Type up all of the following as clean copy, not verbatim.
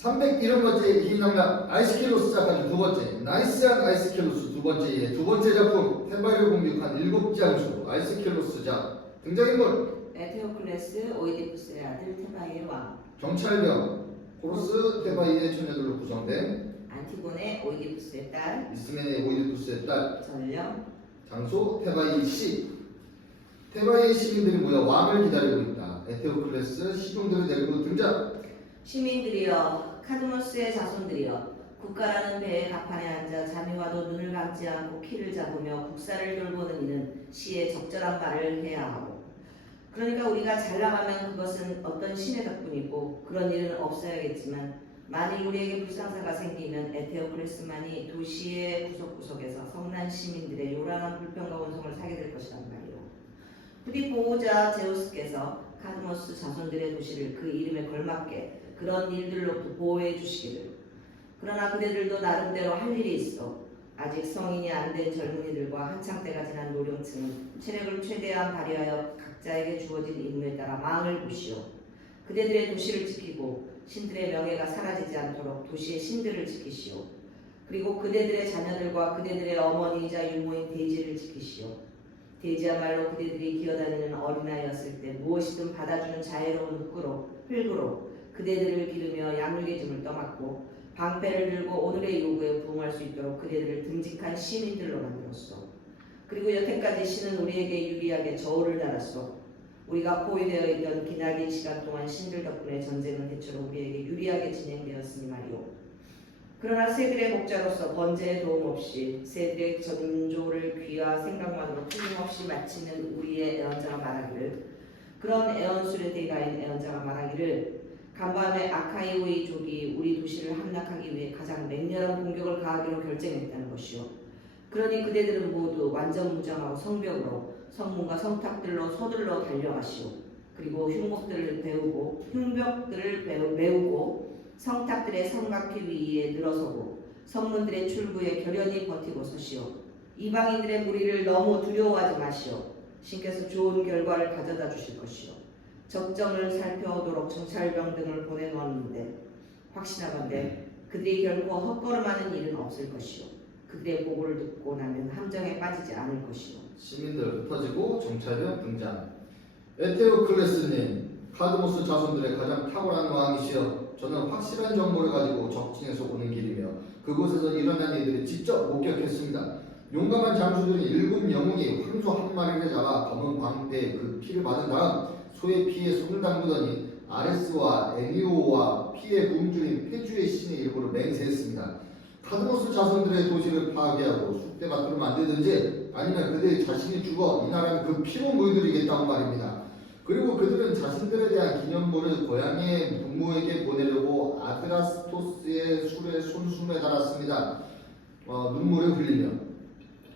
301번째 희망남 아이스킬로스 작가님 두 번째, 나이스한 아이스킬로스 두 번째의 두 번째 작품 테바를 공격한 일곱 장수 아이스킬로스작. 등장인물 에테오클레스 오이디푸스의 아들 테바이의 왕, 정찰병 호로스 테바이의 처녀들로 구성된 안티고네 오이디푸스의 딸, 이스멘의 오이디푸스의 딸, 전령, 장소 테바이 시. 테바이의 시민들이 모여 왕을 기다리고 있다. 에테오클레스 시종들을 데리고 등장. 시민들이여, 카드모스의 자손들이여, 국가라는 배의 갑판에 앉아 잠이 와도 눈을 감지 않고 키를 잡으며 국사를 돌보는 이는 시에 적절한 말을 해야 하고, 그러니까 우리가 잘 나가면 그것은 어떤 신의 덕분이고 그런 일은 없어야겠지만, 만일 우리에게 불상사가 생기면 에테오클레스만이 도시의 구석구석에서 성난 시민들의 요란한 불평과 원성을 사게 될 것이란 말이오. 부디 보호자 제우스께서 카드모스 자손들의 도시를 그 이름에 걸맞게 그런 일들로부터 보호해 주시기를. 그러나 그대들도 나름대로 할 일이 있어. 아직 성인이 안 된 젊은이들과 한창 때가 지난 노령층은 체력을 최대한 발휘하여 각자에게 주어진 임무에 따라 마음을 보시오. 그대들의 도시를 지키고 신들의 명예가 사라지지 않도록 도시의 신들을 지키시오. 그리고 그대들의 자녀들과 그대들의 어머니이자 유모인 데이지를 지키시오. 데이지야말로 그대들이 기어다니는 어린아이였을 때 무엇이든 받아주는 자애로운 흙으로 그대들을 기르며 야물개짐을 떠맡고 방패를 들고 오늘의 요구에 부응할 수 있도록 그대들을 듬직한 시민들로 만들었소. 그리고 여태까지 신은 우리에게 유리하게 저울을 달았소. 우리가 포위되어 있던 기나긴 시간 동안 신들 덕분에 전쟁은 대체로 우리에게 유리하게 진행되었으니 말이오. 그러나 새들의 목자로서 번제의 도움 없이 새들의 전조를 귀와 생각만으로 틀림없이 마치는 우리의 애언자가 말하기를, 그런 애언술의 대가인 애언자가 말하기를, 간밤에 아카이오이족이 우리 도시를 함락하기 위해 가장 맹렬한 공격을 가하기로 결정했다는 것이오. 그러니 그대들은 모두 완전무장하고 성벽으로 성문과 성탑들로 서둘러 달려가시오. 그리고 흉벽들을 메우고 성탑들의 삼각기 위에 늘어서고 성문들의 출구에 결연히 버티고 서시오. 이방인들의 무리를 너무 두려워하지 마시오. 신께서 좋은 결과를 가져다 주실 것이오. 적정을 살펴오도록 정찰병 등을 보내놓았는데 확신하건대 그들이 결코 헛걸음하는 일은 없을 것이오. 그들의 보고를 듣고 나면 함정에 빠지지 않을 것이오. 시민들 흩어지고 정찰병 등장. 에테오클레스님, 카드모스 자손들의 가장 탁월한 왕이시여, 저는 확실한 정보를 가지고 적진에서 오는 길이며 그곳에서 일어난 일들을 직접 목격했습니다. 용감한 장수들이 일곱 영웅이 황소 한 마리를 잡아 검은 광대에 그 피를 받은 다음 소의 피에 손을 담그더니 아레스와 에니오와 피의 굶주린 페주의 신의 일부를 맹세했습니다. 카드모스 자손들의 도시를 파괴하고 쑥대밭으로 만들든지 아니면 그들 자신이 죽어 이 나라를 그 피로 물들이겠다고 말입니다. 그리고 그들은 자신들에 대한 기념물을 고향의 부모에게 보내려고 아드라스토스의 술에 손수에 달았습니다. 눈물을 흘리며.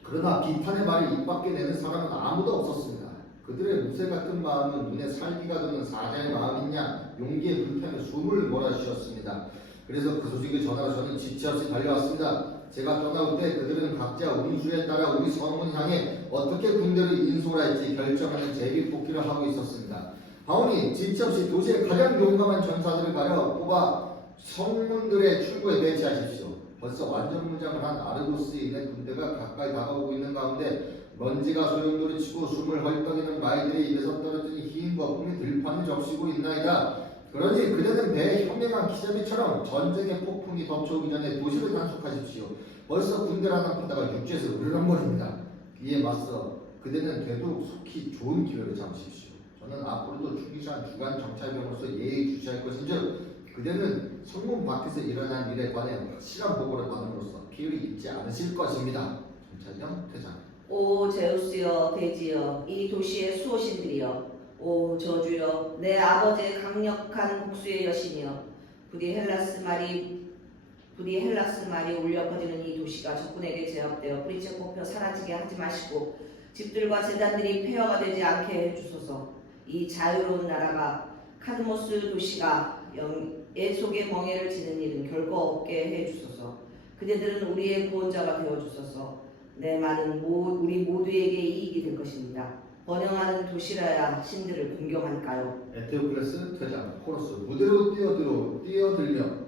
그러나 비탄의 말을 입 밖에 내는 사람은 아무도 없었습니다. 그들의 무쇠 같은 마음은 눈에 살기가 드는 사자의 마음이냐 용기에 불타며 숨을 몰아쉬었습니다. 그래서 그 소식을 전하러 저는 지체 없이 달려왔습니다. 제가 떠나올 때 그들은 각자 운수에 따라 우리 성문 향해 어떻게 군대를 인솔할지 결정하는 제비뽑기를 하고 있었습니다. 하오니 지체 없이 도시의 가장 용감한 전사들을 가려 뽑아 성문들의 출구에 배치하십시오. 벌써 완전 무장을 한 아르고스에 있는 군대가 가까이 다가오고 있는 가운데 먼지가 소용돌이 치고 숨을 헐떡이는 말들의 입에서 떨어지는 흰 거품이 들판을 적시고 있나이다. 그러니 그대는 배의 현명한 기자비처럼 전쟁의 폭풍이 덮쳐오기 전에 도시를 단속하십시오. 벌써 군대를 하나 보다가 육지에서 으르렁거립니다. 이에 맞서 그대는 되도록 속히 좋은 기회를 잡으십시오. 저는 앞으로도 충실한 주간 정찰병으로서 예의주시할 것인즉 그대는 성문 밖에서 일어난 일에 관해 확실한 보고를 받음으로써 피해를 입지 않으실 것입니다. 정찰병 퇴장. 오 제우스여, 데지여, 이 도시의 수호신들이여, 오 저주여, 내 아버지의 강력한 복수의 여신이여, 부디 헬라스 말이 울려 퍼지는 이 도시가 적군에게 제압되어 뿌리째 뽑혀 사라지게 하지 마시고 집들과 재단들이 폐허가 되지 않게 해주소서. 이 자유로운 나라가 카드모스 도시가 애속의 멍에를 지는 일은 결코 없게 해주소서. 그대들은 우리의 구원자가 되어주소서. 내 말은 우리 모두에게 이익이 될 것입니다. 번영하는 도시라야 신들을 공경할까요? 에테오클레스 퇴장. 코러스 무대로 뛰어들며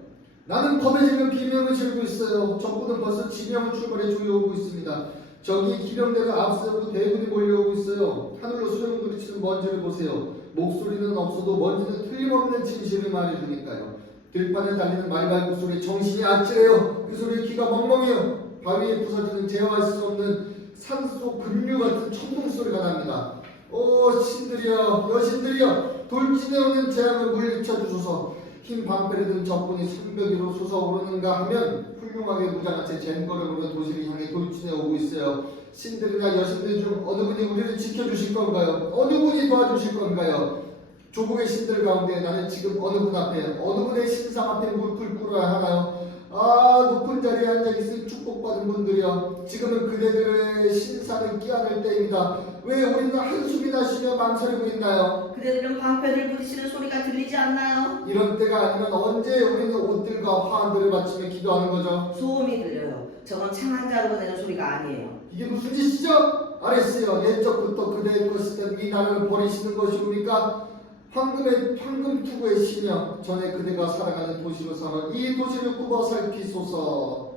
나는 겁에 질려 비명을 지르고 있어요. 적군은 벌써 지명을 출발해 조여오고 있습니다. 저기 기병대가 앞서고 대군이 몰려오고 있어요. 하늘로 소용돌이 치는 먼지를 보세요. 목소리는 없어도 먼지는 틀림없는 진실을 말해주니까요. 들판에 달리는 말발굽 소리 정신이 아찔해요. 그 소리에 귀가 멍멍해요. 바위에 부서지는 제어할 수 없는 산속 급류 같은 천둥 소리가 납니다. 오 신들이여 여신들이여 돌진해 오는 재앙을 물리쳐 주소서. 흰 방패를 든 적군이 성벽 위로 솟아오르는가 하면 훌륭하게 무장한 채 젠걸음으로 도시를 향해 돌진해 오고 있어요. 신들이나 여신들 중 어느 분이 우리를 지켜주실 건가요? 어느 분이 도와주실 건가요? 조국의 신들 가운데 나는 지금 어느 분 앞에 어느 분의 신상 앞에 무릎을 꿇어야 하나요? 아 높은 자리에 앉아있을 축복받은 분들이여 지금은 그대들의 신상을 끼안을 때입니다. 왜 우리는 한숨이나 쉬며 망설이고 있나요? 그대들은 방패를 부딪히는 소리가 들리지 않나요? 이런 때가 아니면 언제 우리는 옷들과 화환들을 바치며 기도하는 거죠? 소음이 들려요. 저건 창한 자로 내는 소리가 아니에요. 이게 무슨 짓이죠? 아레스여 옛적부터 그대의 것이던 이 나라를 버리시는 것이옵니까? 황금 투구의 신여 전에 그대가 살아가는 도시로 삼은 이 도시를 굽어 살피소서.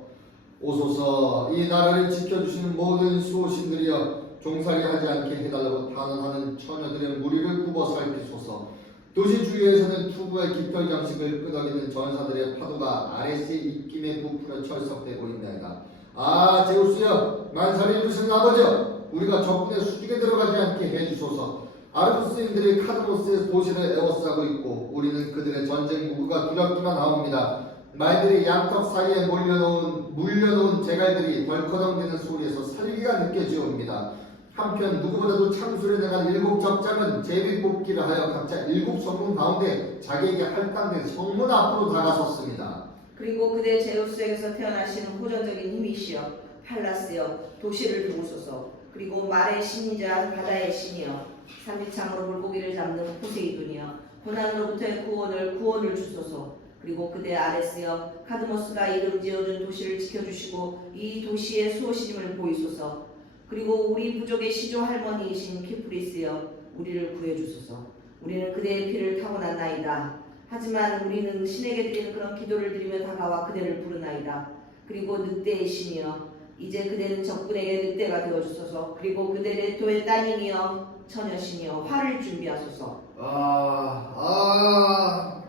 오소서. 이 나라를 지켜주시는 모든 수호신들이여 종살이 하지 않게 해달라고 단언하는 처녀들의 무리를 굽어 살피소서. 도시 주위에서는 투구의 깃털 장식을 끄덕이는 전사들의 파도가 아레스의 입김에 부풀어 철썩되고 있나이다. 아 제우스여 만사를 이루시는 아버지여 우리가 적군의 수중에 들어가지 않게 해주소서. 아르투스인들이 카드모스의 도시를 에워싸고 있고 우리는 그들의 전쟁 무구가 두렵기만 하옵니다. 말들이 양턱 사이에 물려놓은 제갈들이 덜커덩대는 소리에서 살기가 느껴지옵니다. 한편 누구보다도 창술에 나간 7 적장은 제비뽑기를 하여 각자 7 성문 가운데 자기에게 할당된 성문 앞으로 다가섰습니다. 그리고 그대 제우스에게서 태어나시는 호전적인 힘이시여 팔라스여 도시를 도우소서. 그리고 말의 신이자 바다의 신이여 삼지창으로 물고기를 잡는 포세이돈이여 고난으로부터의 구원을 주소서. 그리고 그대 아레스여 카드모스가 이름 지어준 도시를 지켜주시고 이 도시의 수호신임을 보이소서. 그리고 우리 부족의 시조 할머니이신 키프리스여 우리를 구해주소서. 우리는 그대의 피를 타고났나이다. 하지만 우리는 신에게 드리는 그런 기도를 드리며 다가와 그대를 부르나이다. 그리고 늑대의 신이여 이제 그대는 적군에게 늑대가 되어주소서. 그리고 그대 레토의 따님이여 처녀신이여 활을 준비하소서.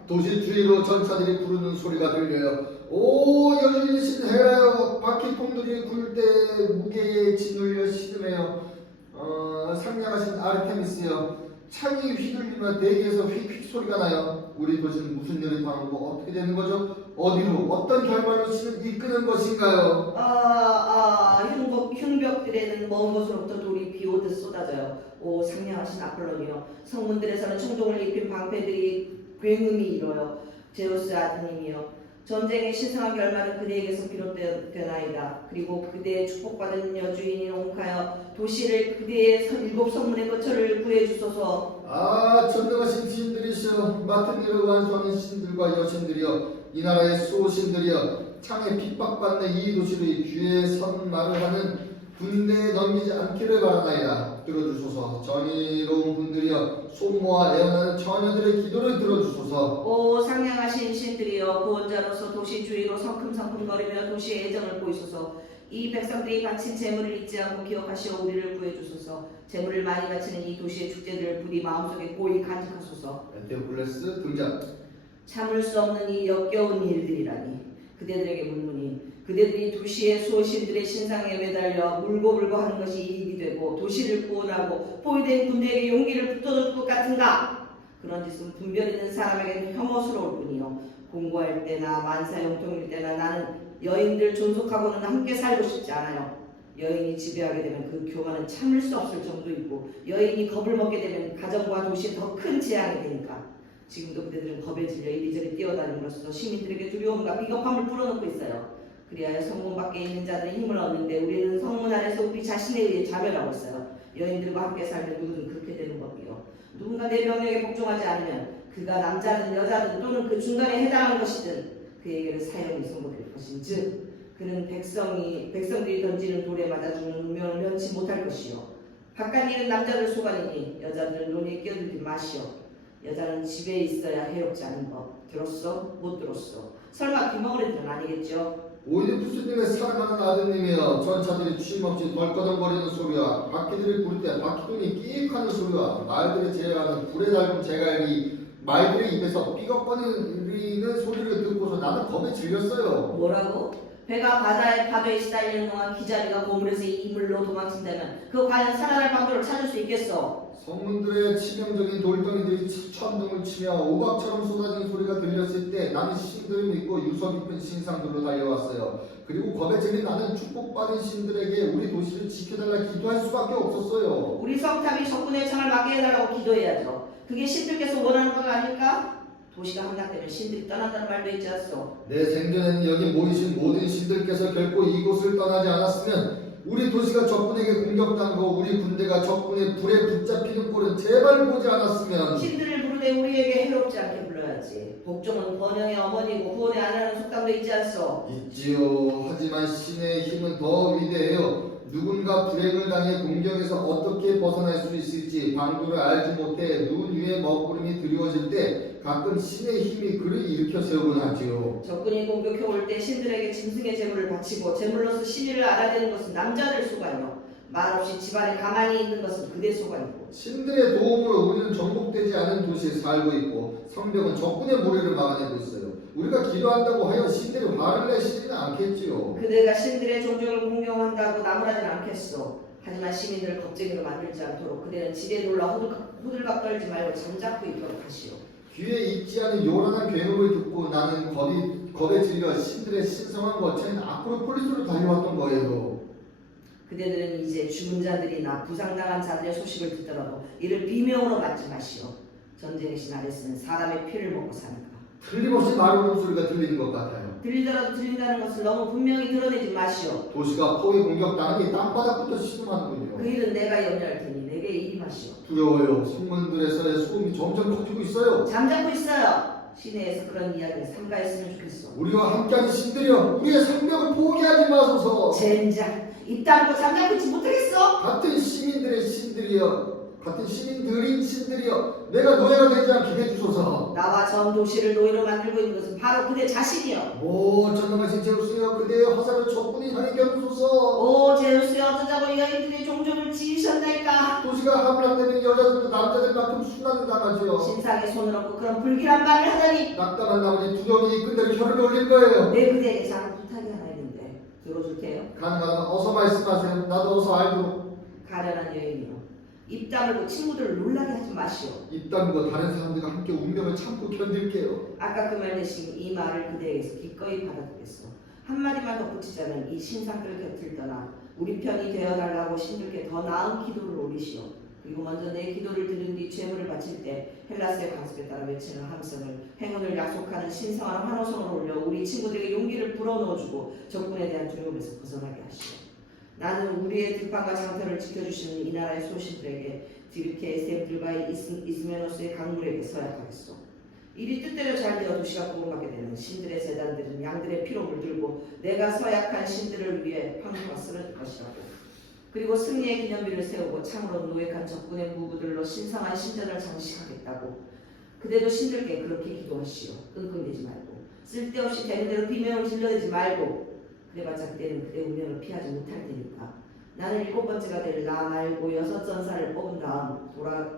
도시 주위로 전차들이 부르는 소리가 들려요. 오 여신이신 헤라여 바퀴통들이 굴 때 무게에 짓눌려 시름해요. 상냥하신 아르테미스여 창이 휘둘리며 대기에서 휙휙 소리가 나요. 우리 도시는 무슨 일을 당하고 어떻게 되는 거죠? 어디로 어떤 결말로 신을 이끄는 것인가요? 흉벽들에는 먼 곳으로부터 돌이 비오듯 쏟아져요. 오 상냥하신 아폴로니여 성문들에서는 청종을 입힌 방패들이 굉음이 일어요. 제우스 아드님이여 전쟁의 신성한 결말은 그대에게서 비롯되나이다. 그리고 그대의 축복받은 여주인인 옹카여 도시를 그대의 7 성문의 거처를 구해주소서. 전능하신 신들이시여 맡은 일을 완수하는 신들과 여신들이여 이 나라의 수호신들이여 창에 핍박받는 이 도시를 귀에 선 말을 하는 군대에 넘기지 않기를 바라나이다. 들어주소서. 정의로운 분들이여 손모아 애원하는 처녀들의 기도를 들어주소서. 오 상냥하신 신들이여 구원자로서 도시 주위로 성큼성큼거리며 도시의 애정을 보이소서. 이 백성들이 바친 재물을 잊지 않고 기억하시어 우리를 구해주소서. 재물을 많이 바치는 이 도시의 축제들을 부디 마음속에 고이 간직하소서. 엔테오클레스 등장. 참을 수 없는 이 역겨운 일들이라니 그대들에게 묻노니 그대들이 도시의 수호신들의 신상에 매달려 물고 하는 것이 이익이 되고 도시를 구원하고 포위된 군대에게 용기를 북돋을 것 같은가? 그런 짓은 분별 있는 사람에게는 혐오스러울 뿐이요 공부할 때나 만사형통일 때나 나는 여인들 존속하고는 함께 살고 싶지 않아요. 여인이 지배하게 되면 그 교만은 참을 수 없을 정도이고 여인이 겁을 먹게 되면 가정과 도시에 더 큰 재앙이 되니까 지금도 그대들은 겁에 질려 이리저리 뛰어다님으로써 시민들에게 두려움과 비겁함을 불어넣고 있어요. 그리하여 성문 밖에 있는 자들의 힘을 얻는데 우리는 성문 안에서 우리 자신에 의해 자멸하고 있어요. 여인들과 함께 살면 누구든 그렇게 되는 법이요. 누군가 내 명령에 복종하지 않으면 그가 남자든 여자든 또는 그 중간에 해당하는 것이든 그에게는 사형이 선고될 것인즉 그는 백성들이 던지는 돌에 맞아 죽는 운명을 면치 못할 것이요. 바깥 일은 남자들 소관이니 여자들은 논의에 끼어들지 마시오. 여자는 집에 있어야 해롭지 않은 법. 들었어? 못 들었어? 설마 귀머거리들은 아니겠죠? 오히려 부수님의 사랑하는 아드님이여 전차들이 쉼없이 덜커덩거리는 소리와 바퀴들을 부를 때 바퀴돈이 끼익하는 소리와 말들이 제어하는 불에 달군 제갈이 말들의 입에서 삐걱거리는 소리를 듣고서 나는 겁에 질렸어요. 뭐라고? 배가 바다에 파도에 시달리는 동안 기자리가 고물에서 이물로 도망친다면 그 과연 살아날 방도를 찾을 수 있겠어? 성문들의 치명적인 돌덩이들이 천둥을 치며 오각처럼 쏟아지는 소리가 들렸을 때 나는 신들을 믿고 유서 깊은 신상들로 달려왔어요. 그리고 겁에 질린 나는 축복받은 신들에게 우리 도시를 지켜달라 기도할 수밖에 없었어요. 우리 성탑이 적군의 창을 막게 해달라고 기도해야죠. 그게 신들께서 원하는 건 아닐까? 도시가 함락되면 신들이 떠난다는 말도 있지 않소? 내 생전에는 여기 모이신 모든 신들께서 결코 이곳을 떠나지 않았으면 우리 도시가 적군에게 공격당하고 우리 군대가 적군의 불에 붙잡히는 꼴은 제발 보지 않았으면 신들을 부르되 우리에게 해롭지 않게 불러야지. 복종은 번영의 어머니고 구원의 아내라는 속담도 있지 않소? 있지요. 하지만 신의 힘은 더 위대해요. 누군가 불행을 당해 공격에서 어떻게 벗어날 수 있을지 방도를 알지 못해 눈 위에 먹구름이 드리워질 때 가끔 신의 힘이 그를 일으켜 세우곤 하지요. 적군이 공격해 올 때 신들에게 짐승의 제물을 바치고 제물로서 신의를 알아내는 것은 남자들 소관이요 말없이 집안에 가만히 있는 것은 그대 소관이고 신들의 도움으로 우리는 정복되지 않은 도시에 살고 있고 성벽은 적군의 무리를 막아내고 있어요. 우리가 기도한다고 하여 신들이 화를 내시지는 않겠지요. 그대가 신들의 종족을 공경한다고 나무라진 않겠소. 하지만 시민들을 겁쟁이로 만들지 않도록 그대는 지레 놀라 호들갑 떨지 말고 잠자코 있도록 하시오. 귀에 익지 않은 요란한 괴로움을 듣고 나는 겁에 질려 신들의 신성한 거처인 아크로폴리스로 달려왔던 거예요. 그대들은 이제 죽은 자들이나 부상당한 자들의 소식을 듣더라도 이를 비명으로 맞지 마시오. 전쟁의 신 아레스는 사람의 피를 먹고 사니까. 틀림없이 마른 목소리가 들리는 것 같아요. 들리더라도 들린다는 것을 너무 분명히 드러내지 마시오. 도시가 포위 공격당하니 땅바닥부터 신음하는군요. 그 일은 내가 염려할 테니 내게 임하시오. 두려워요. 성문들에서의 소음이 점점 커지고 있어요. 잠자고 있어요. 시내에서 그런 이야기를 삼가했으면 좋겠어. 우리와 함께하는 신들이여 우리의 생명을 포기하지 마소서. 젠장 입 다물고 잠자고 있지 못하겠어? 같은 시민들의 신들이여 같은 시민들인 신들이여 내가 노예가 되지 않게 해주소서. 나와 전 도시를 노예로 만들고 있는 것은 바로 그대 자신이여. 오 전능하신 제우스여 그대의 화살을 적군이 향해 겨누소서. 오 제우스여 어쩌자고 여인들의 종족을 지으셨나이까. 도시가 함락되면 여자들도 남자들만큼 순환을 당하지요. 신상에 손을 얹고 그런 불길한 말을 하다니. 낙담한 나머지 두려움이 끝내로 혀를 올릴 거예요. 내 그대에게 작은 부탁이 하나 있는데 들어줄 테요? 가능하면 어서 말씀하세요. 나도 어서 알도록. 가련한 여인이여 입 다물고 친구들을 놀라게 하지 마시오. 입 다물고 다른 사람들과 함께 운명을 참고 견딜게요. 아까 그 말 대신 이 말을 그대에게서 기꺼이 받아들겠소. 한마디만 덧붙이자면 이 신상들 곁을 떠나 우리 편이 되어달라고 신들께 더 나은 기도를 올리시오. 그리고 먼저 내 기도를 들은 뒤 죄물을 바칠 때 헬라스의 관습에 따라 외치는 함성을 행운을 약속하는 신성한 환호성을 올려 우리 친구들에게 용기를 불어넣어주고 적군에 대한 두려움에서 벗어나게 하시오. 나는 우리의 들판과 장터를 지켜주시는 이 나라의 소신들에게 디르케의 샘들과 이스메노스의 강물에게 서약하겠소. 일이 뜻대로 잘 되어 도시가 구원받게 되는 신들의 재단들은 양들의 피로 물들고 내가 서약한 신들을 위해 황소가 쓰러질 것이라고. 그리고 승리의 기념비를 세우고 참으로 노획한 적군의 무부들로 신성한 신전을 장식하겠다고. 그대도 신들께 그렇게 기도하시오. 끙끙대지 말고 쓸데없이 되는 대로 비명을 질러대지 말고. 그래봤자 그때는 그대 운명을 피하지 못할 테니까. 나는 7번째가 될 나 말고 6 전사를 뽑은 다음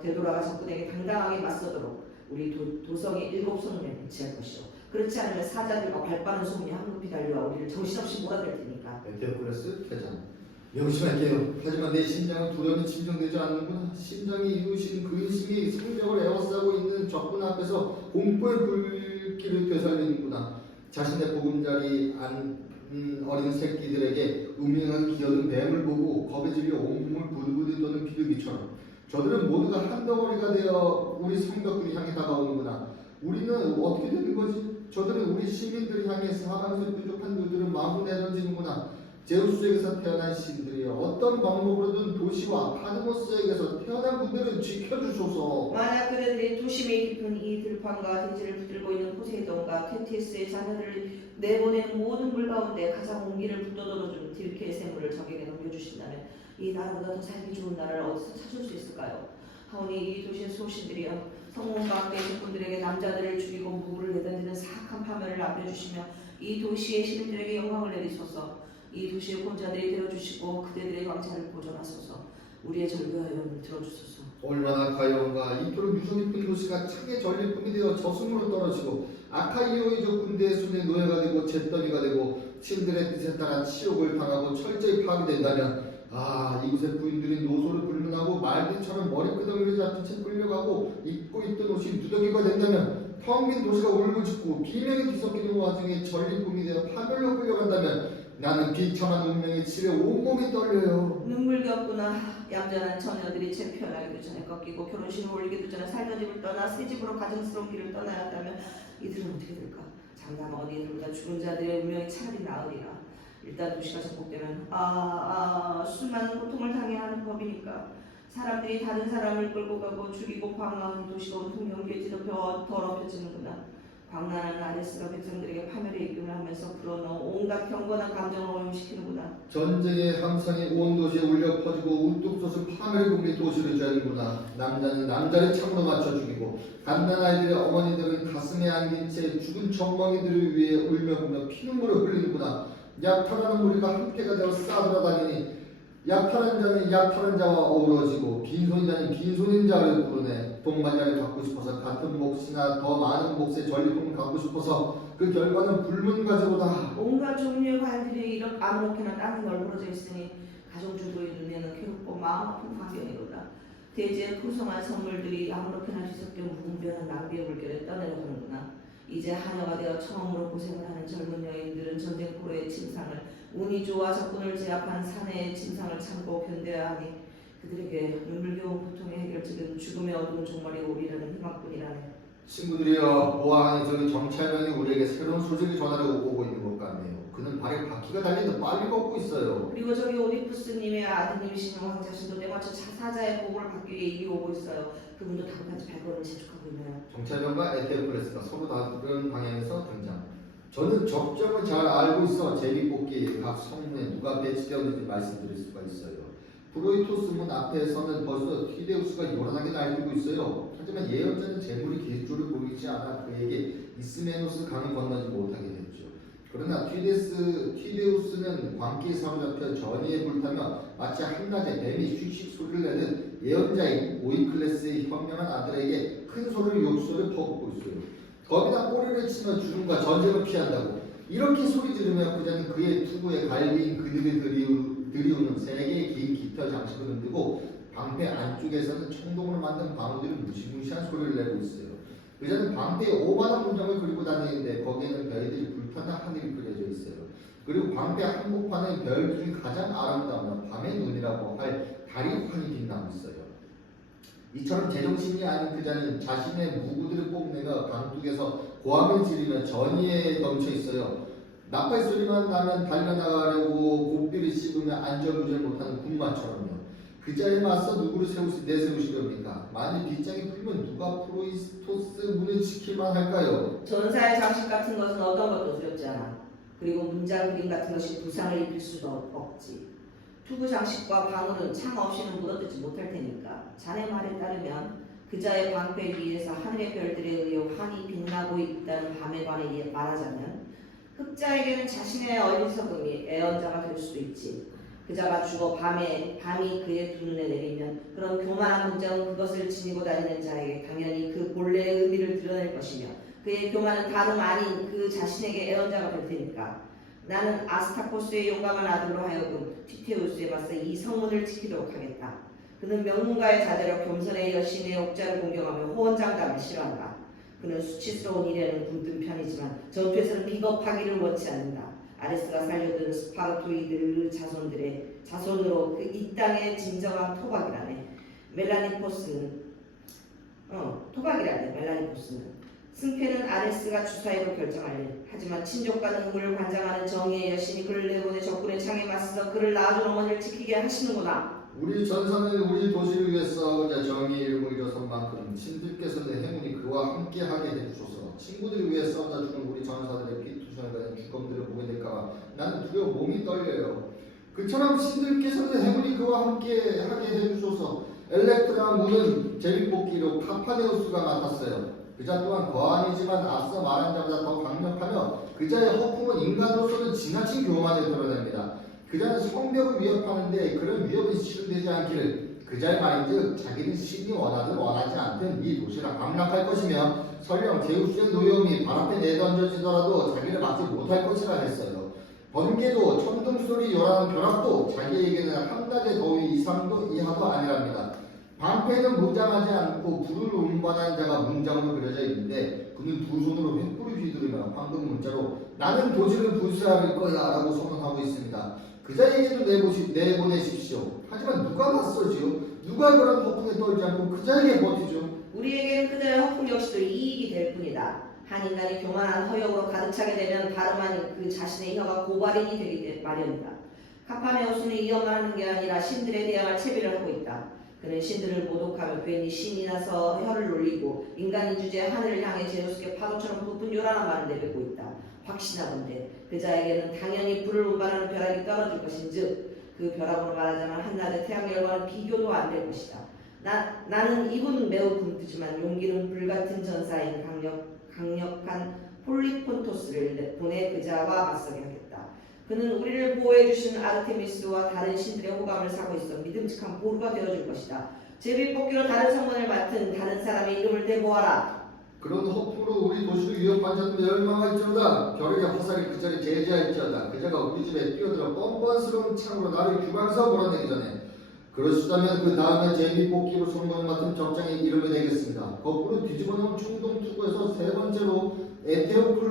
되돌아가 적군에게 당당하게 맞서도록 우리 도성의 7 손을 배치할 것이오. 그렇지 않으면 사자들과 발빠른 소문이 황급히 달려와 우리를 정신없이 몰아댈 테니까. 에테오클레스 퇴장. 명심할게요. 하지만 내 심장은 두려움이 진정되지 않는구나. 심장이 이루신 그 인심이 성벽을 에워싸고 있는 적군 앞에서 공포의 불길을 되살리는구나. 자신의 보금자리 어린 새끼들에게 음흉한 기어든 뱀을 보고 겁에 질려 온몸을 부들부들 떠는 비둘기처럼 저들은 모두가 한 덩어리가 되어 우리 성벽을 향해 다가오는구나. 우리는 어떻게 되는 거지? 저들은 우리 시민들을 향해 사방에서 뾰족한 눈들을 마구 내던지는구나. 제우스에게서 태어난 신들이여 어떤 방법으로든 도시와 카드모스에게서 태어난 분들은 지켜주소서. 만약 그들이 도심이 깊은 이 들판과 둥지를 붙들고 있는 포세이돈과 테티스의 자녀들을 내보낸 모든 물 가운데 가장 온기를 불떠들어준 딜케의 샘물을 적에게 넘겨주신다면 이 나라보다 더 살기 좋은 나라를 어디서 찾을 수 있을까요? 하오니 이 도시의 소신들이여 성문과 함께 적군들에게 남자들을 죽이고 무구를 내던지는 사악한 파멸을 남겨주시며 이 도시의 시민들에게 영광을 내리소서. 이 도시의 공자들이 되어주시고 그대들의 왕자를 보존하소서. 우리의 절규하여 들어주소서. 얼마나 가여운가. 이토록 유성 깊은 도시가 창의 전리품이 되어 저승으로 떨어지고 아카이오의 적군대의 손에 노예가 되고 잿더미가 되고 신들의 뜻에 따라 치욕을 당하고 철저히 파괴된다면, 이곳의 부인들이 노소를 불문하고 말들처럼 머리끄덩이를 잡힌 채 끌려가고 입고 있던 옷이 누더기가 된다면, 텅 빈 도시가 울부짖고 비명이 뒤섞이는 와중에 전리품이 되어 파멸로 끌려간다면, 나는 비참한 운명에 치려 온몸이 떨려요. 눈물겹구나. 얌전한 처녀들이 채 피어나기도 전에 꺾이고 결혼식을 올리기도 전에 살던 집을 떠나 새 집으로 가정스러운 길을 떠나야 한다면 이들은 어떻게 될까? 장담하고 이들보다 죽은 자들의 운명이 차라리 나으리라. 일단 도시가 정복되면 수많은 고통을 당해야 하는 법이니까. 사람들이 다른 사람을 끌고 가고 죽이고 방황하는 도시가 온통 연기에 더럽혀지는구나. 광란한 아레스가 백성들에게 파멸의 입김을 하면서 불어넣어 온갖 경건한 감정을 오염시키는구나. 전쟁의 함성이 온 도시에 울려 퍼지고 우뚝 솟은 파멸의 국민이 도시를 쥐는구나. 남자는 남자를 창으로 맞춰 죽이고 갓난 아이들의 어머니들은 가슴에 안긴 채 죽은 젖먹이들을 위해 울며불며 피눈물을 흘리는구나. 약탈하는 무리가 함께가 되어 싸돌아다니니 약탈한 자는 약탈한 자와 어우러지고 빈손인 자는 빈손인 자를 부르네. 동반자를 갖고 싶어서 같은 몫이나 더 많은 몫의 전리품을 갖고 싶어서 그 결과는 불문가제보다. 온갖 종류의 과일들이 이렇게 아무렇게나 땅에 널브러져 있으니 가정주부의 눈에는 괴롭고 마음 아픈 광경이로다. 대지의 풍성한 선물들이 아무렇게나 뒤섞여 무분별한 낭비의 물결에 떠내려가는구나. 이제 하녀가 되어 처음으로 고생을 하는 젊은 여인들은 전쟁포로의 침상을, 운이 좋아 적군을 제압한 사내의 침상을 참고 견뎌야 하니 그들에게 눈물겨운 고통의 해결책은 죽음의 어두운 종말이 오리라는 희망뿐이라네. 친구들이여, 보아하니 저기 정찰병이 우리에게 새로운 소식을 전하러 오고 있는 것 같네요. 그는 발에 바퀴가 달리듯 빨리 걷고 있어요. 그리고 저기 오디푸스님의 아드님이신 왕자신도 때마쳐 사자의 보고를 받기 위해 이리 오고 있어요. 그분도 다음까지 발걸음을 재촉하고 있나요? 정찰병과 에테오클레스가 서로 다른 방향에서 등장. 저는 적정을 잘 알고 있어 제비뽑기 각 성문에 누가 배치되었는지 말씀드릴 수가 있어요. 프로이토스 문 앞에서는 벌써 티데우스가 요란하게 날뛰고 있어요. 하지만 예언자는 재물이 기술을 보이지 않아 그에게 이스메노스 강을 건너지 못하게 됐죠. 그러나 티데우스는 광기에 사로잡혀 전의에 불타며 마치 한낮에 뱀이 슉슉 소리를 내듯 예언자인 오이클레스의 현명한 아들에게 큰 소리로 욕설을 퍼붓고 있어요. 겁이나 꼬리를 치며 죽음과 전쟁을 피한다고. 이렇게 소리 지르며 그자는 그의 투구에 갈긴 그들을 들이우는 세 개의 긴 깃털 장식을 흔들고 방패 안쪽에서는 청동으로 만든 방울들이 무시무시한 소리를 내고 있어요. 그자는 방패에 오만한 문장을 그리고 다니는데 거기에는 별들이 불타는 하늘이 그려져 있어요. 그리고 방패 한복판에 별 중 가장 아름다운 밤의 눈이라고 할 달이 환히 빛나고 있어요. 이처럼 제정신이 아닌 그자는 자신의 무구들을 뽐내며 강둑에서 고함을 지르며 전의에 넘쳐 있어요. 나팔 소리만 나면 달려나가려고 고삐를 씹으며 안절부절 못하는 군마처럼요. 그자에 맞서 누구를 내세우시렵니까? 만일 빗장이 풀면 누가 프로이토스 문을 지킬만 할까요? 전사의 장식 같은 것은 어떤 것도 두렵지 않아. 그리고 문장 그림 같은 것이 부상을 입힐 수도 없지. 투구 장식과 방울은 창 없이는 묻어뜯지 못할 테니까. 자네 말에 따르면 그자의 방패 위에서 하늘의 별들에 의해 환히 빛나고 있다는 밤에 관해 말하자면 흑자에게는 자신의 어리석음이 애언자가 될 수도 있지. 그자가 죽어 밤이 그의 두 눈에 내리면 그런 교만한 문장은 그것을 지니고 다니는 자에게 당연히 그 본래의 의미를 드러낼 것이며 그의 교만은 다름 아닌 그 자신에게 애언자가 될 테니까. 나는 아스타코스의 용감한 아들로 하여금 티테우스에 맞서 이 성문을 지키도록 하겠다. 그는 명문가의 자제로 겸손의 여신의 옥자를 공경하며 호언장담을 싫어한다. 그는 수치스러운 일에는 굼뜬 편이지만 전투에서는 비겁하기를 원치 않는다. 아레스가 살려둔 스파르토이드 자손으로 그 이 땅의 진정한 토박이라네. 멜라니포스는 승패는 아레스가 주사위로 결정할 일. 하지만 친족과 능구를 관장하는 정의의 여신이 그를 내보내 적군의 창에 맞서 그를 낳아준 어머니를 지키게 하시는구나. 우리 전사는 우리 도시를 위해 싸우자 정의의 일을 일어선 만큼 신들께서는 행운이 그와 함께하게 해주소서. 친구들을 위해 싸우자 죽은 우리 전사들의 피투성을 가진 주검들을 보게 될까봐 나는 두려워 몸이 떨려요. 그처럼 신들께서는 행운이 그와 함께하게 해주소서. 엘렉트라 무는 제비뽑기로 카파네우스가 맡았어요. 그자 또한 거한이지만 앞서 말한 자보다 더 강력하며 그자의 허풍은 인간으로서는 지나친 교만을 드러냅니다. 그자는 성벽을 위협하는데 그런 위협은 실현되지 않기를 그자의 말인즉 자기는 신이 원하든 원하지 않든 이 도시가 함락할 것이며 설령 제우스의 노여움이 발 앞에 내던져지더라도 자기를 막지 못할 것이라 했어요. 번개도 천둥소리 요란한 벼락도 자기에게는 한낮의 더위 이상도 이하도 아니랍니다. 방패는 무장하지 않고 불을 운반하는 자가 문장으로 그려져 있는데 그는 두 손으로 횃불을 휘두르며 황금 문자로 나는 도시를 불사할 거야 라고 선언하고 있습니다. 그자에게도 내보내십시오. 하지만 누가 맞서지요? 누가 그런 허풍에 떨지 않고 그자에게 버티죠? 우리에게는 그들의 허풍 역시도 이익이 될 뿐이다. 한 인간이 교만한 허역으로 가득 차게 되면 다름 아닌 그 자신의 혀가 고발인이 되기 마련이다. 카파네우스는 이어만 하는 게 아니라 신들에 대항할 채비를 하고 있다. 그는 신들을 모독하며 괜히 신이 나서 혀를 놀리고 인간인 주제 하늘을 향해 제우스께 파도처럼 부푼 요란한 말을 내뱉고 있다. 확신하건대 그자에게는 당연히 불을 운반하는 벼락이 떨어질 것인즉 그 벼락으로 말하자면 한낮의 태양열과는 비교도 안 될 것이다. 나는 입은 매우 굶뜨지만 용기는 불같은 전사인 강력한 폴리폰토스를 보내 그자와 맞서게 하겠다. 그는 우리를 보호해주신 아르테미스와 다른 신들의 호감을 사고 있어 믿음직한 보루가 되어줄 것이다. 제비뽑기로 다른 성문을 맡은 다른 사람의 이름을 대보아라. 그런 허풍으로 우리 도시를 위협한 자는 멸망할지어다. 벼락의 화살이 그자를 제지할지어다. 그자가 우리 집에 뛰어들어 뻔뻔스러운 창으로 나를 규방서 몰아내기 전에 그러시다면 그 다음에 제비뽑기로 성문을 맡은 적장의 이름을 내겠습니다. 거꾸로 뒤집어놓은 충동투구에서 세 번째로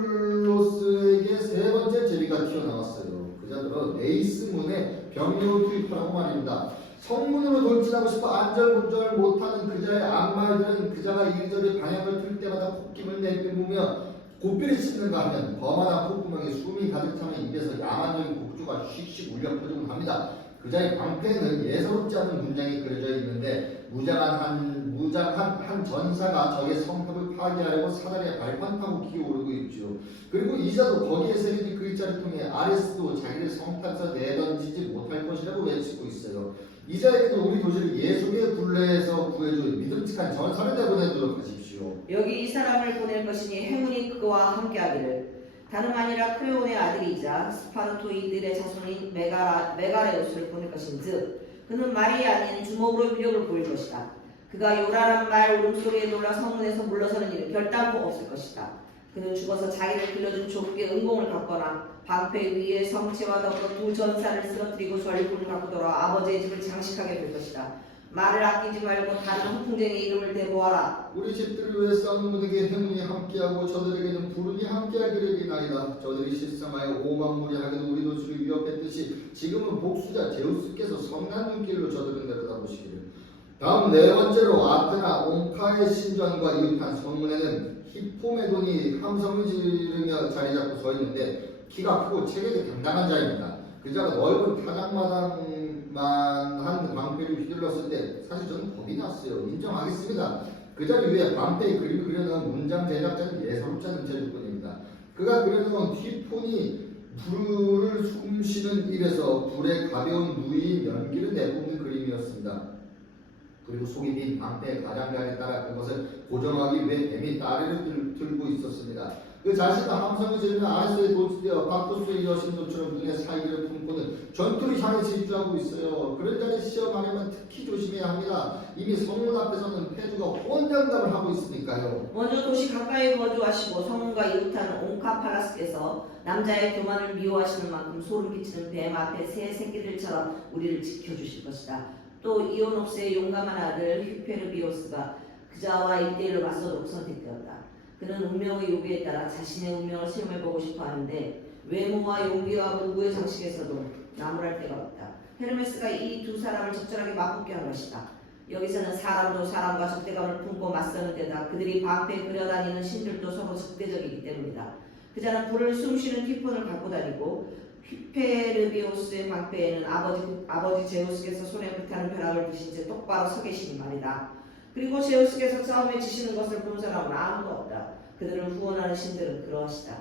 에테오클로스에게 세 번째 제비가 튀어나왔어요. 그자들은 레이스문에 병력을 투입하라고 말입니다. 성문으로 돌진하고 싶어 안절분절 못하는 그자의 앞말들은 그자가 이리저리 방향을 틀 때마다 콧김을 내뿜으며 고삐를 씹는가 하면 거만한 콧구멍에 숨이 가득 차면 입에서 야만적인 곡주가 씩씩 울려 퍼지곤 합니다. 그자의 방패에는 예사롭지 않은 문장이 그려져 있는데 무장한 한 전사가 적의 성벽을 파괴하려고 사다리에 발판 타고 기어오르고 있죠. 그리고 이자도 거기에 새겨진 글자를 통해 아레스도 자기를 성탑에서 내던지지 못할 것이라고 외치고 있어요. 이자에게도 우리 도시를 예수의 굴레에서 구해줄 믿음직한 전사를 내보내도록 하십시오. 여기 이 사람을 보낼 것이니 행운이 그와 함께하기를. 다름 아니라 크레온의 아들이자 스파르토이들의 자손인 메가레우스를 보낼 것인즉 그는 말이 아닌 주먹으로 위력을 보일 것이다. 그가 요란한 말 울음소리에 놀라 성문에서 물러서는 일은 결단코 없을 것이다. 그는 죽어서 자기를 길러준 족의 은공을 갖거나 방패 위에 성체와 더불어 두 전사를 쓰러뜨리고 전리품을 갖고 돌아와 아버지의 집을 장식하게 될 것이다. 말을 아끼지 말고 다른 허풍쟁이 이름을 대보아라. 우리 집들을 위해 싸우는 분에게 행운이 함께하고 저들에게는 불운이 함께하기를이나이다. 저들이 실상하여 오만무리하게도 우리 도시를 위협했듯이 지금은 복수자 제우스께서 성난 눈길로 저들을 내려다보시기를. 다음 네 번째로 아테나 옹카의 신전과 이웃한 성문에는 히포메돈이 함성을 지르며 자리 잡고 서 있는데 키가 크고 체격이 당당한 자입니다. 그자가 넓은 타작만한 방패를 휘둘렀을 때 사실 저는 겁이 났어요. 인정하겠습니다. 그 자리 위에 방패의 그림을 그려놓은 문장 제작자는 예사롭지 않은 제주꾼입니다. 그가 그려놓은 티폰이 불을 숨쉬는 입에서 불의 가벼운 누이인 연기를 내뿜는 그림이었습니다. 그리고 속이 빈 방패의 가장자리에 따라 그것을 고정하기 위해 뱀이 다리를 들고 있었습니다. 그 자신은 함성을 지르며 아레스의 도스되어 박도스의 여신도처럼 눈에 사이를 품고는 전투를 향해 질주하고 있어요. 그런 자리 시험하려면 특히 조심해야 합니다. 이미 성문 앞에서는 패주가 혼장담을 하고 있으니까요. 먼저 도시 가까이 거주하시고 성문과 이웃한 옹카파라스께서 남자의 교만을 미워하시는 만큼 소름 끼치는 뱀 앞에 새 새끼들처럼 우리를 지켜주실 것이다. 또 이오녹스의 용감한 아들 휴페르비오스가 그자와 1대1로 맞서도록 선택되었다. 그는 운명의 요구에 따라 자신의 운명을 시험해보고 싶어 하는데 외모와 용기와 무구의 장식에서도 나무랄 데가 없다. 헤르메스가 이 두 사람을 적절하게 맞붙게 한 것이다. 여기서는 사람도 사람과 적대감을 품고 맞서는 데다 그들이 방패에 그려다니는 신들도 서로 적대적이기 때문이다. 그자는 불을 숨쉬는 티폰을 갖고 다니고 히페르비오스의 방패에는 아버지 제우스께서 손에 불타는 벼락을 드신 채 똑바로 서 계시니 말이다. 그리고 제우스께서 싸움에 지시는 것을 본 사람은 아무도 없다. 그들을 후원하는 신들은 그러하시다.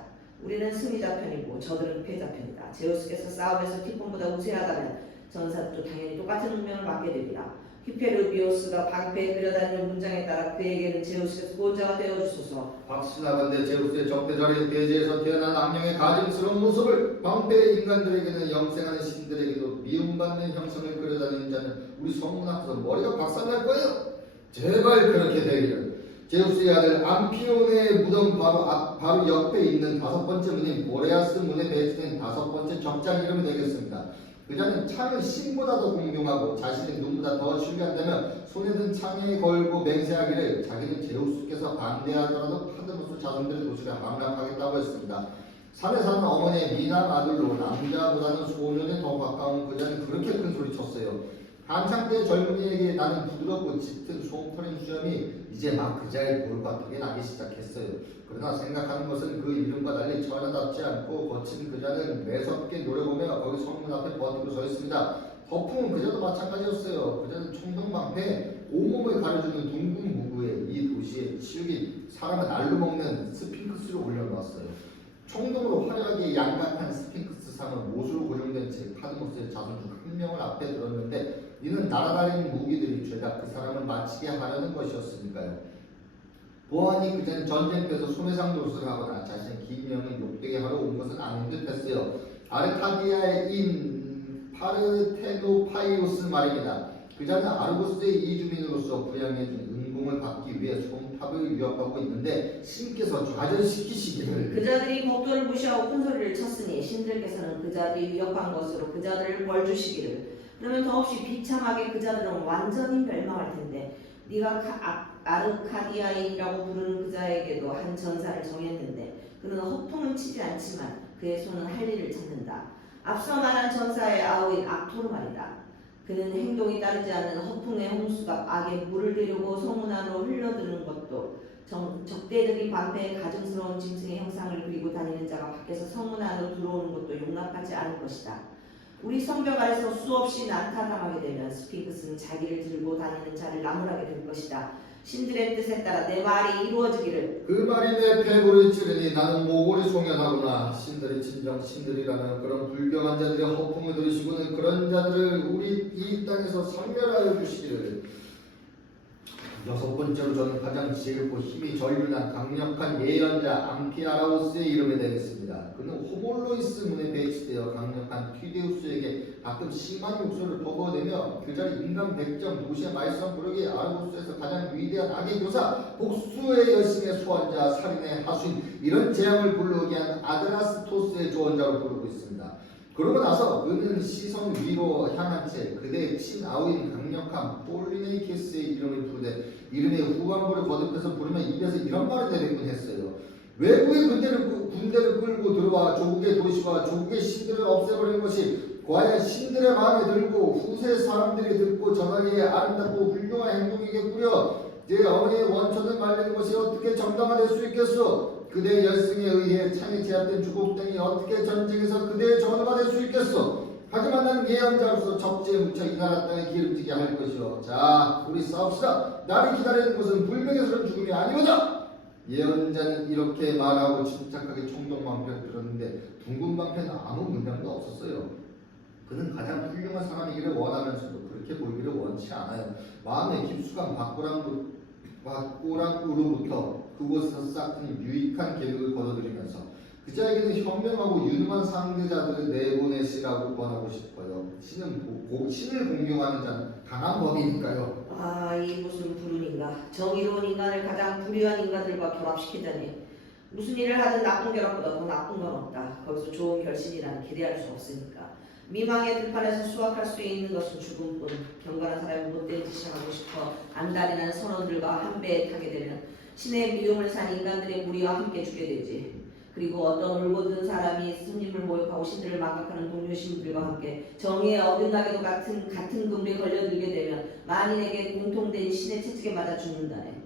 우리는 승리자 편이고 저들은 패자 편이다. 제우스께서 싸움에서 티폰보다 우세하다면 전사도 당연히 똑같은 운명을 맞게 되리라. 히페르비오스가 방패에 끌려다니는 문장에 따라 그에게는 제우스께서 보호자가 되어주소서. 확신하건대 제우스의 적대자리에 대지에서 태어난 악령의 가증스러운 모습을 방패의 인간들에게는 영생하는 신들에게도 미움받는 형상을 그려다니는 자는 우리 성문 앞에서 머리가 박살날 거예요. 제발 그렇게 되기를. 제우스의 아들 암피온의 무덤 바로 옆에 있는 5번째 문인 보레아스 문에 배치된 5번째 적장 이름이 되겠습니다. 그자는 창을 신보다도 공경하고 자신의 눈보다 더 신뢰한다며 손에 든 창에 걸고 맹세하기를 자기는 제우스께서 반대하더라도 파드모스 자손들의 도시를 함락하겠다고 했습니다. 산에 사는 어머니의 미남 아들로 남자보다는 소년에 더 가까운 그자는 그렇게 큰 소리 쳤어요. 한창 때 젊은이에게 나는 부드럽고 짙은 소음터린 수염이 이제 막 그자의 볼과 턱에 나기 시작했어요. 그러나 생각하는 것은 그 이름과 달리 전혀답지 않고 거친 그자는 매섭게 노려보며 거기 성문 앞에 버티고 서 있습니다. 허풍은 그자도 마찬가지였어요. 그자는 총동방패에 온몸을 가려주는 둥근 무구에 이 도시의 치욕이 사람을 날로 먹는 스핑크스를 올려놓았어요. 총동으로 화려하게 양각한 스핑크스 상은 못으로 고정된 채 파드모스의 자손 중 한 명을 앞에 들었는데 이는 날아다니는 무기들이 죄다 그 사람을 마치게 하려는 것이었으니까요. 보아하니 그자는 전쟁터에서 소매상 노릇을 하거나 자신의 긴 명을 욕되게 하러 온 것은 아닌 듯했어요. 아르카디아인 파르테노파이오스 말입니다. 그자는 아르고스의 이주민으로서 부양해준 은공을 받기 위해 솜탑을 위협하고 있는데 신께서 좌절시키시기를. 그자들이 법도를 무시하고 큰 소리를 쳤으니 신들께서는 그자들이 위협한 것으로 그자들을 벌주시기를. 그러면 더없이 비참하게 그자들은 완전히 멸망할 텐데 네가 아르카디아인이라고 부르는 그자에게도 한 전사를 정했는데 그는 허풍은 치지 않지만 그의 손은 할 일을 찾는다. 앞서 말한 전사의 아우인 악토르 말이다. 그는 행동이 따르지 않는 허풍의 홍수가 악의 물을 데리고 성문 안으로 흘러드는 것도 적대적인 방패에 가증스러운 짐승의 형상을 그리고 다니는 자가 밖에서 성문 안으로 들어오는 것도 용납하지 않을 것이다. 우리 성벽 아래서 수없이 난타당하게 되면 스핑크스는 자기를 들고 다니는 자를 나무라게 될 것이다. 신들의 뜻에 따라 내 말이 이루어지기를. 그 말이 내 배부를 찌르니 나는 모골이 송연하구나. 신들이 진정 신들이라는 그런 불경한 자들의 허풍을 들으시고는 그런 자들을 우리 이 땅에서 섬멸하여 주시기를. 6번째로 저는 가장 지혜롭고 힘이 전륜한 강력한 예언자 암피아라우스의 이름이 되겠습니다. 그는 호몰로이스 문에 배치되어 강력한 튀데우스에게 가끔 심한 욕설을 퍼부어대며 그 자리 인간 백정 도시의 말썽 부르기 아르고스에서 가장 위대한 악의 교사 복수의 여신의 소환자 살인의 하수인 이런 재앙을 불러오게 한 아드라스토스의 조언자로 부르고 있습니다. 그러고 나서 그는 시선 위로 향한 채 그대의 친아우인 강력한 폴리네이케스의 이름을 부르되 이름의 후반부를 거듭해서 부르면 입에서 이런 말을 내뱉곤 했어요. 외국의 군대를 끌고 들어와 조국의 도시와 조국의 신들을 없애버리는 것이 과연 신들의 마음에 들고 후세 사람들이 듣고 전하기에 아름답고 훌륭한 행동이겠구려. 내 어머니의 원천을 말리는 것이 어떻게 정당화될 수 있겠소? 그대의 열승에 의해 창에 제압된 주국 땅이 어떻게 전쟁에서 그대의 전우가 될 수 있겠소? 하지만 나는 예언자로서 적재에 묻혀 이 나라 땅에 기름지게 할 것이오. 자, 우리 싸웁시다. 나를 기다리는 것은 불명예스러운 죽음이 아니오다. 예언자는 이렇게 말하고 침착하게 총동방패를 들었는데 둥근 방패는 아무 문장도 없었어요. 그는 가장 훌륭한 사람이기를 원하면서도 그렇게 보이기를 원치 않아요. 마음의 깊숙한 박고랑으로부터 그곳에서 싹튼 유익한 계획을 거둬들이면서 그자에게는 현명하고 유능한 상대자들을 내보내시라고 권하고 싶어요. 신을 공경하는 자는 강한 법이니까요. 아, 이 무슨 불운인가. 정의로운 인간을 가장 불의한 인간들과 결합시키다니. 무슨 일을 하든 나쁜 결합보다 더 나쁜 건 없다. 거기서 좋은 결실이라는 기대할 수 없으니까. 미망의 들판에서 수확할 수 있는 것은 죽음뿐. 경건한 사람이 못된 짓을 하고 싶어 안달이 선원들과 한 배에 타게 되면 신의 미움을 산 인간들의 무리와 함께 죽게 되지. 그리고 어떤 울고든 사람이 스님을 모욕하고 신들을 망각하는 동료 신들과 함께 정의에 어긋나게도 같은 금에 걸려들게 되면 만인에게 공통된 신의 채찍에 맞아 죽는다네.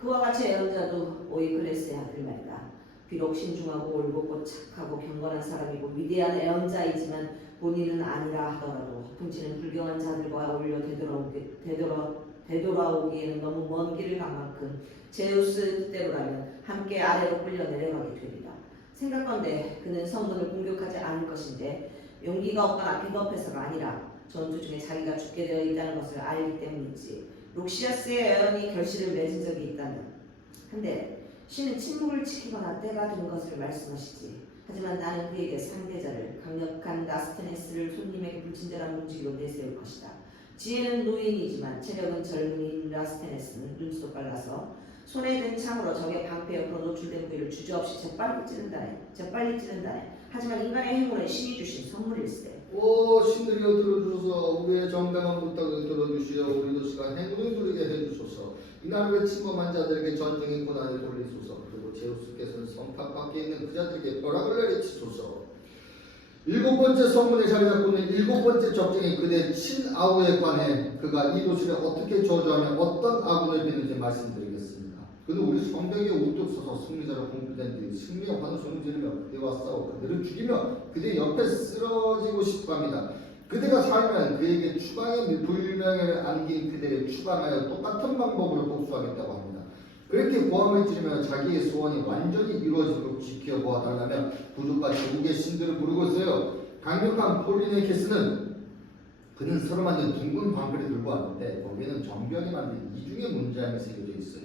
그와 같이 예언자도 오이클레스의 아들 말이다. 비록 신중하고 올곧고 착하고 경건한 사람이고 위대한 예언자이지만 본인은 아니라 하더라도 허풍치는 불경한 자들과 어울려 되돌아오기에는 너무 먼 길을 간 만큼 제우스 뜻대로라면 함께 아래로 끌려 내려가게 되리라. 생각건대 그는 성문을 공격하지 않을 것인데 용기가 없거나 비겁해서가 아니라 전투 중에 자기가 죽게 되어 있다는 것을 알기 때문이지. 록시아스의 예언이 결실을 맺은 적이 있다면. 한데 신은 침묵을 지키거나 때가 든 것을 말씀하시지. 하지만 나는 그에게 상대자를 강력한 나스테네스를 손님에게 불친절한 문지기로 내세울 것이다. 지혜는 노인이지만 체력은 젊은이인 나스테네스는 눈치도 빨라서 손에 든 창으로 적의 방패 옆으로 노출된 부위를 주저없이 재빨리 찌른다네. 하지만 인간의 행운은 신이 주신 선물일세. 오 신들이여 들어주소서. 우리의 정당한 부탁을 들어주시어 우리도 시간 행운을 누리게 해주소서. 이날을 침범한 자들에게 전쟁의 고난을 돌리소서. 그리고 제우스께서는 성탑 밖에 있는 그 자들에게 벼락을 내리치소서. 일곱 번째 성문에 자리 잡고 있는 일곱 번째 적정이 그대 친아우에 관해 그가 이 도시를 어떻게 저주하며 어떤 아군을 빚는지 말씀드리겠습니다. 그는 우리 성벽에 우뚝 서서 승리자로 공표된 뒤 승리의 환호성을 지르며 그대와 싸워 그들을 죽이며 그대 옆에 쓰러지고 싶어합니다. 그대가 살면 그에게 추방의 불명예를 안긴 그대를 추방하여 똑같은 방법으로 복수하겠다고 합니다. 그렇게 고함을 지르며 자기의 소원이 완전히 이루어지도록 지켜보아달라며 부족과 제국의 신들을 부르고 있어요. 강력한 폴리네케스는 그는 서로 만든 둥근 방패를 들고 왔는데 거기에는 정병이 만든 이중의 문장이 새겨져 있어요.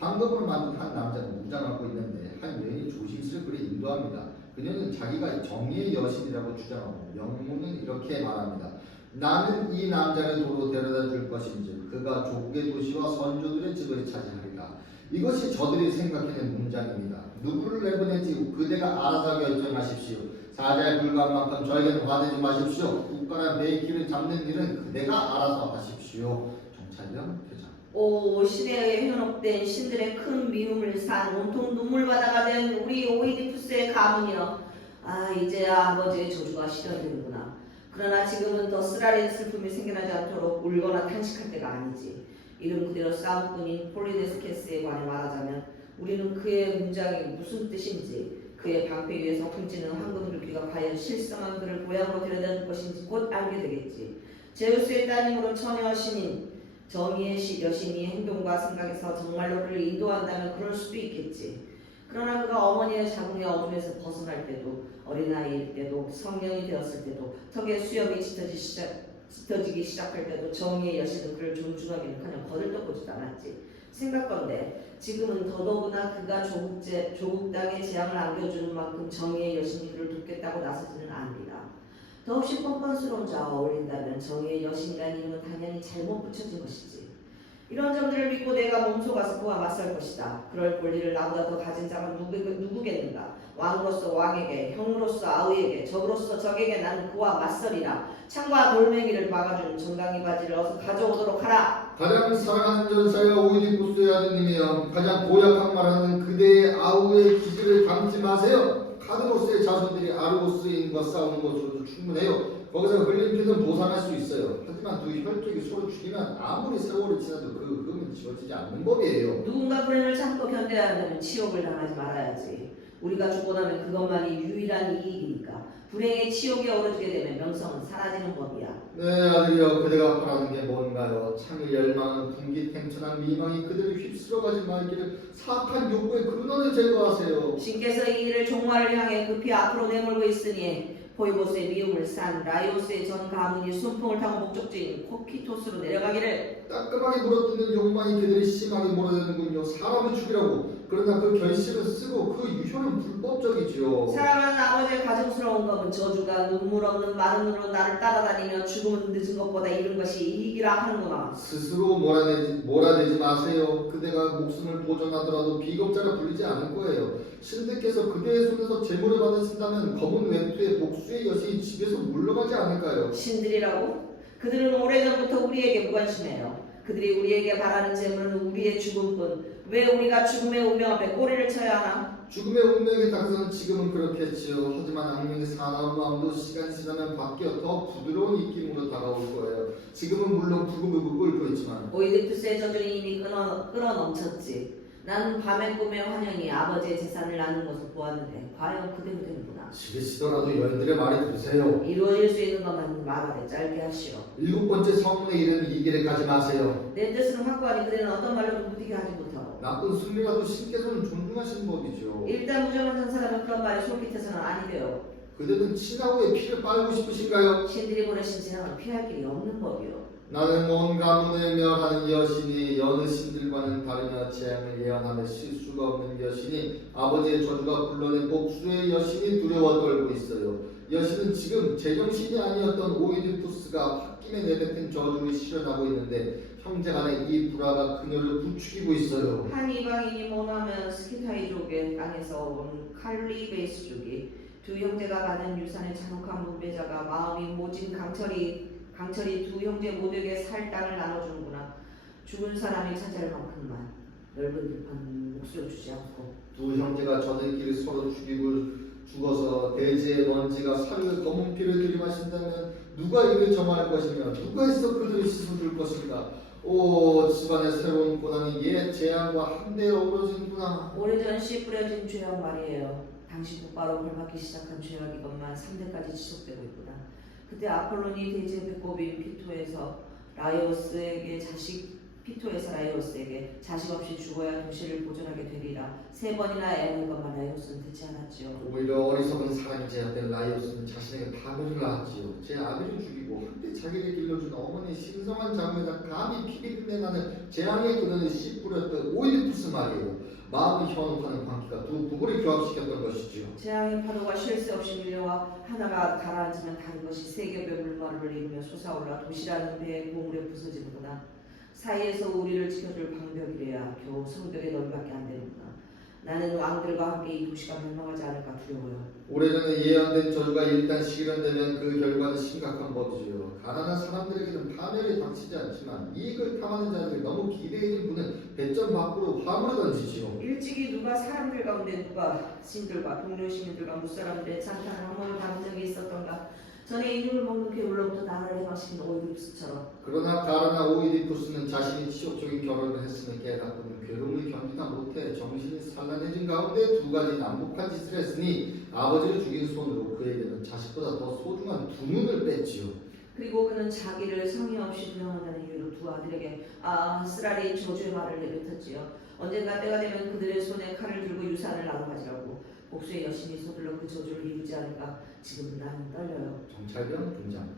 황금으로 만든 한 남자가 무장하고 있는데 한 여인이 조심스레 그를 인도합니다. 그녀는 자기가 정의의 여신이라고 주장하고 명문은 이렇게 말합니다. 나는 이 남자를 도로 데려다 줄 것인지 그가 조국의 도시와 선조들의 집을 차지하리라. 이것이 저들이 생각해낸 문장입니다. 누구를 내보낼지 그대가 알아서 결정하십시오. 사자에 불과한 만큼 저에게는 화내지 마십시오. 국가나 내 길을 잡는 일은 그대가 알아서 하십시오. 정찰병 대장. 오 신에 의해 현혹된 신들의 큰 미움을 산 온통 눈물바다가 된 우리 오이디푸스의 가문이여. 아 이제야 아버지의 저주가 실현되는구나. 그러나 지금은 더 쓰라린 슬픔이 생겨나지 않도록 울거나 탄식할 때가 아니지. 이름 그대로 싸움꾼인 폴리네스케스에 관해 말하자면 우리는 그의 문장이 무슨 뜻인지 그의 방패 위에서 훔치는 황금 줄기가 과연 실성한 그를 고향으로 데려다 줄 것인지 곧 알게 되겠지. 제우스의 따님으로 처녀 신인 정의의 여신이 행동과 생각에서 정말로 그를 인도한다면 그럴 수도 있겠지. 그러나 그가 어머니의 자궁의 어둠에서 벗어날 때도 어린아이일 때도 성년이 되었을 때도 턱에 수염이 짙어지기 시작할 때도 정의의 여신은 그를 존중하기는커녕 거들떠보지도 않았지. 생각건대 지금은 더더구나 그가 조국 땅에 재앙을 안겨주는 만큼 정의의 여신이 그를 돕겠다고 나서지는 않으리라. 더없이 뻔뻔스러운 자와 어울린다면 정의의 여신이라는 이름은 당연히 잘못 붙여진 것이지. 이런 점들을 믿고 내가 몸속아서 그와 맞설 것이다. 그럴 권리를 나보다 더 가진 자가 누구겠는가. 왕으로서 왕에게, 형으로서 아우에게, 적으로서 적에게 나는 그와 맞설이라. 창과 돌멩이를 막아주는 정강이 바지를 어서 가져오도록 하라. 가장 사랑하는 전사여 오이디푸스의 아드님이여 가장 고약한 말하는 그대의 아우의 기질을 담지 마세요. 카드모스의 자손들이 아르고스인과 싸우는 것으로도 충분해요. 거기서 흘린 피는 보상할 수 있어요. 하지만 두 혈족이 서로 죽이면 아무리 세월이 지나도 그 흠은 지워지지 않는 법이에요. 누군가 불행을 참고 견뎌야 한다면 치욕을 당하지 말아야지. 우리가 죽고 나면 그것만이 유일한 이익이니까. 불행의 치욕에 오르게 되면 명성은 사라지는 법이야. 네 아들이여 그대가 바라는 게 뭔가요? 창을 열망하는 분기탱천한 미망이 그들을 휩쓸어가지 말기를 사악한 욕구의 근원을 제거하세요. 신께서 이 일을 종말을 향해 급히 앞으로 내몰고 있으니 포이보스의 미움을 산 라이오스의 전 가문이 순풍을 타고 목적지인 코키토스로 내려가기를. 따끔하게 물어뜯는 욕망이 그들이 심하게 몰아드는군요. 사람을 죽이라고. 그러나 그 결실을 쓰고 그 유효는 불법적이지요. 사랑하는 아버지의 가증스러운 검은 저주가 눈물 없는 마른 눈으로 나를 따라다니며 죽음은 늦은 것보다 이른 것이 이익이라 하는구나. 스스로 몰아내지 마세요. 그대가 목숨을 보존하더라도 비겁자가 불리지 않을 거예요. 신들께서 그대의 손에서 제물을 받으신다면 검은 외투의 복수의 여신이 집에서 물러가지 않을까요? 신들이라고? 그들은 오래전부터 우리에게 무관심해요. 그들이 우리에게 바라는 재물은 우리의 죽음뿐. 왜 우리가 죽음의 운명 앞에 꼬리를 쳐야 하나? 죽음의 운명에 당해서는 지금은 그렇겠지요. 하지만 악령의 사나운 마음도 시간이 지나면 바뀌어 더 부드러운 입김으로 다가올 거예요. 지금은 물론 부글부글 끓고 있지만 오이디푸스의 저주는 이미 끌어넘쳤지. 나는 밤의 꿈의 환영이 아버지의 재산을 나누는 것을 보았는데 과연 그대로 되는구나. 시시더라도 여인들의 말을 들으세요. 이루어질 수 있는 것만 말하되 짧게 하시오. 일곱 번째 성문에 이르는 이 길에 가지 마세요. 내 뜻은 확고하니 그대는 어떤 말로도 무디게 하지 못하고. 나쁜 순리라도 신께서는 존중하시는 법이죠. 일단 무정한 전사라면 그런 말이 솔깃해서는 아니되요. 그대는 친하고의 피를 빨고 싶으신가요? 신들이 보내신 재앙을 피할 길이 없는 법이요. 나는 온 가문을 멸하는 여신이 여느 신들과는 다르며 재앙을 예언하며 실수가 없는 여신이 아버지의 저주가 불러낸 복수의 여신이 두려워 떨고 있어요. 여신은 지금 제정신이 아니었던 오이디푸스가 홧김에 내뱉은 저주를 실현하고 있는데 형제간의 이 불화가 그녀를 부추기고 있어요. 한 이방인이 모나면 스키타이족의 땅에서 온 칼리베이스족이 두 형제가 받은 유산의 잔혹한 분배자가 마음이 모진 강철이 두 형제 모두에게 살 땅을 나눠주는구나. 죽은 사람이 차지할 만큼만 넓은 들판 몫으로 주지 않고. 두 형제가 저들끼리 서로 죽어서 대지의 먼지가 사르르 검은 피를 들이마신다면 누가 이를 정할 것이며 누가 있어 그들을 씻어줄 것인가. 오, 집안의 새로운 고난이 옛 재앙과 한데 어우러지는구나. 오래전 씨 뿌려진 죄악 말이에요. 당시 곧바로 벌받기 시작한 죄악 이것만 3대까지 지속되고 있구나. 그때 아폴론이 대지의 배꼽인 피토에서 라이오스에게 자식 없이 죽어야 도시를 보존하게 되리라. 3번이나 애를 것만 라이오스는 듣지 않았지요. 오히려 어리석은 사람이 제압된 라이오스는 자신에게 파멸을 낳았지요. 제 아비를 죽이고 한때 자기를 길러준 어머니의 신성한 자궁에다 감히 피비린내 나는 재앙의 그늘을 씨 뿌렸던 오이디푸스 말이에요. 마음을 현혹하는 광기가 두 부부를 교합시켰던 것이지요. 재앙의 파도가 쉴 새 없이 밀려와 하나가 가라앉으면 다른 것이 세 겹의 물마루를 이루며 솟아올라 도시라는 배의 고물에 부서지는구나. 사이에서 우리를 지켜줄 방벽이래야 겨우 성벽의 넓이밖에 안 되는구나. 나는 왕들과 함께 이 도시가 멸망하지 않을까 두려워요. 오래전에 예언된 저주가 일단 실현되면 그 결과는 심각한 법이지요. 가난한 사람들에게는 파멸이 닥치지 않지만 이익을 탐하는 자들이 너무 기대해진 분은 배점 밖으로 화물을 던지지요. 일찍이 누가 사람들 가운데 누가 신들과 동료 시민들과 무사람들의 찬탄을 한몸을 당한 적이 있었던가. 전에 이름을 먹는 괴물로부터 나라를 해방시킨 오이디푸스처럼. 그러나 가라나 오이디푸스는 자신이 치욕적인 결혼을 했음을 깨닫고는 괴로움을 견디다 못해 정신이 산란해진 가운데 두 가지 난폭한 짓을 했으니 아버지를 죽인 손으로 그에게는 자식보다 더 소중한 두 눈을 뺐지요. 그리고 그는 자기를 성의 없이 부양한다는 이유로 두 아들에게 쓰라린 저주의 말을 내뱉었지요. 언젠가 때가 되면 그들의 손에 칼을 들고 유산을 나눠 가지라고. 복수의 여신이 서둘러 그 저주를 이루지 않을까. 지금 나는 떨려요. 정찰병 등장.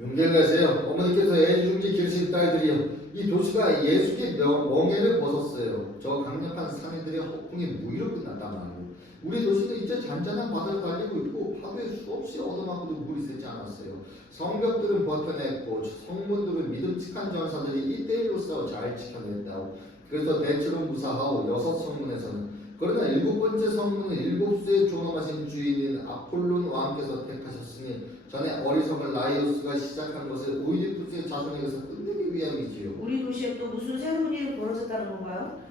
용기를 내세요. 어머니께서 애중지 기르신 딸들이요. 이 도시가 예수의 멍에를 벗었어요. 저 강력한 상인들의 허풍이 무의로 끝났단 말이에요. 우리 도시는 이제 잔잔한 바다를 달리고 있고 파도에 수없이 얻어맞고도 물이 새지 않았어요. 성벽들은 버텨냈고 성문들은 믿음직한 전사들이 1대1로 싸워 잘 지켜냈다고. 그래서 대체로 무사하고 6성문에서는 그러나 7번째 성문은 7수의 존엄하신 주인인 아폴론 왕께서 택하셨으니 전에 어리석은 라이오스가 시작한 것을 오이디푸스의 자손에게서 끝내기 위함이지요. 우리 도시에 또 무슨 새로운 일이 벌어졌다는 건가요?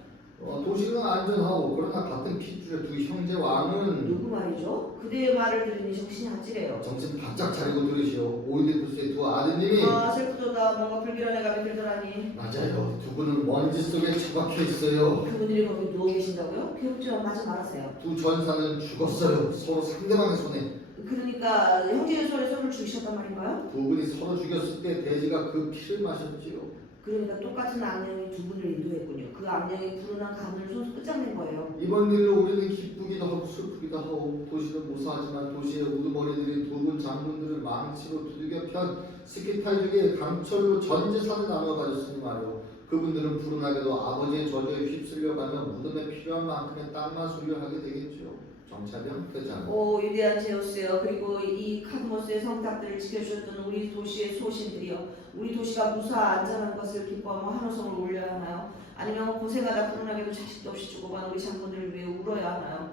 도시는 안전하고 그러나 같은 핏줄의 두 형제 왕은 누구 말이죠? 그대의 말을 들으니 정신이 아찔해요. 정신 바짝 차리고 들으시오. 오이디푸스의 두 아드님이 슬프도다. 뭔가 불길한 애감이 들더라니. 맞아요. 두 분은 먼지 속에 처박혀 있어요. 그분들이 거기 누워 계신다고요? 괴롭지만 마저 말하세요. 두 전사는 죽었어요. 서로 상대방의 손에. 그러니까 형제의 손에 손을 죽이셨단 말인가요? 두 분이 서로 죽였을 때 돼지가 그 피를 마셨지요. 그러니까 똑같은 악령이 두 분을 인도했군요. 그 악령이 불운한 가문을 손수 끝장낸 거예요. 이번 일로 우리는 기쁘기도 하고 슬프기도 하고 도시는 무사하지만 도시의 우두머리들이 두 분 장군들을 망치로 두들겨 편 스키타이족의 강철로 전 재산을 나눠 가졌으니 말이오. 그분들은 불운하게도 아버지의 저주에 휩쓸려가며 무덤에 필요한 만큼의 땅만 소유하게 되겠죠. 정찰병 회장. 오 위대한 제우스여. 그리고 이 카드모스의 성탑들을 지켜주셨던 우리 도시의 소신들이여. 우리 도시가 무사 안전한 것을 기뻐하며 한호성을 올려야 하나요? 아니면 고생하다 불운하게도 자식도 없이 죽어간 우리 장군들을 위해 울어야 하나요?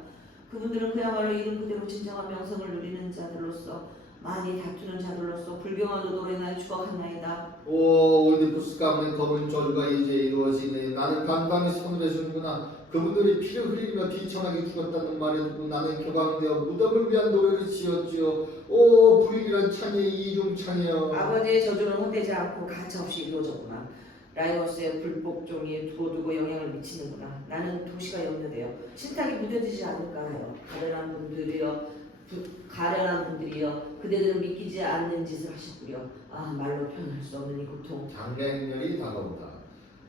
그분들은 그야말로 이름 그대로 진정한 명성을 누리는 자들로서 많이 다투는 자들로서 불경한 노래나 죽어갔나이다. 오 오이디푸스가 없는 검은 저주가 이제 이루어지네. 나는 간밤에 손을 해주는구나. 그분들이 피를 흘리며 비천하게 죽었다는 말을 듣고 나는 격앙되어 무덤을 위한 노래를 지었지요. 오 불길한 창의 이중창이여. 아버지의 저주는 헛되지 않고 가차없이 이루어졌구나. 라이오스의 불복종이 두고두고 영향을 미치는구나. 나는 도시가 염려돼요. 신탁이 무뎌지지 않을까 해요. 가련한 분들이여. 그대들은 믿기지 않는 짓을 하셨구려. 말로 표현할 수 없는 이 고통. 장래행렬이 다가온다.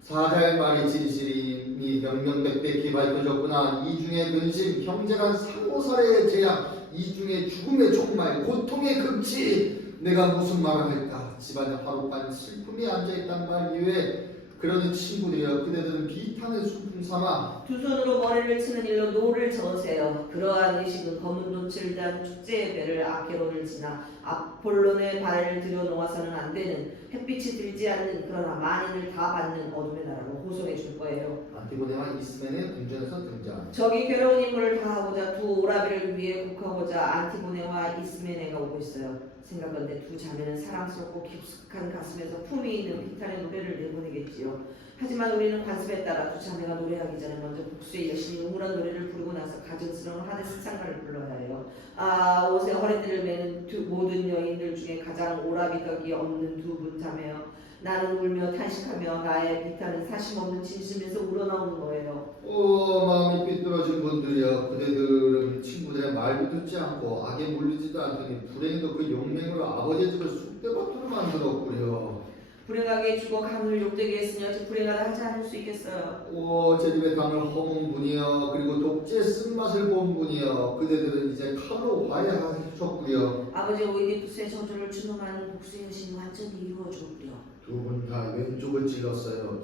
사자의 말이 진실이니 명명백백히 밝혀졌구나. 이 중에 근심, 형제간 상호살해의 재앙, 이 중에 죽음의 종말, 고통의 극치. 내가 무슨 말을 할까? 집안에 화로간 슬픔이 앉아있단 말 이외에 그러는 친구들이여 그대들은 비탄의 순풍 삼아 두 손으로 머리를 치는 일로 노를 저으세요. 그러한 의식은 검은 돛을 단 축제의 배를 아케론을 지나 아폴론의 발을 들여놓아서는 안 되는 햇빛이 들지 않는 그러나 만인을 다 받는 어둠의 나라로 호송해 줄 거예요. 안티고네와 이스멘의 궁전에서 등장. 저기 괴로운 임무를 다하고자 두 오라비를 위해 국하고자 안티고네와 이스메네가 오고 있어요. 생각건대 두 자매는 사랑스럽고 깊숙한 가슴에서 품이 있는 비탄의 노래를 내보내겠지요. 하지만 우리는 관습에 따라 두 자매가 노래하기 전에 먼저 복수의 여신이 우물한 노래를 부르고 나서 가증스러운 하데스 찬가를 불러야 해요. 아, 옷에 허리띠를 매는 모든 여인들 중에 가장 오라비덕이 없는 두 분 자매여. 나는 울며 탄식하며 나의 비탄은 사심없는 진심에서 우러나오는 거예요. 마음이 삐뚤어진 분들이여 그대들은 친구들의 말도 듣지 않고 악에 물리지도 않더니 불행히도 그 용맹으로 아버지의 집을 쑥대밭으로 만들었구려. 불행하게 죽어 강을 욕되게 했으니 어찌 불행하다 하지 않을 수 있겠어요. 제 집의 강을 허문 분이여 그리고 독재의 쓴맛을 본 분이여 그대들은 이제 칼로 화해하셨구려. 아버지 오이디푸스의 저주를 추노하는 복수의 여신이 완전히 이루어졌구려. 두 분 다 왼쪽을 찔렸어요.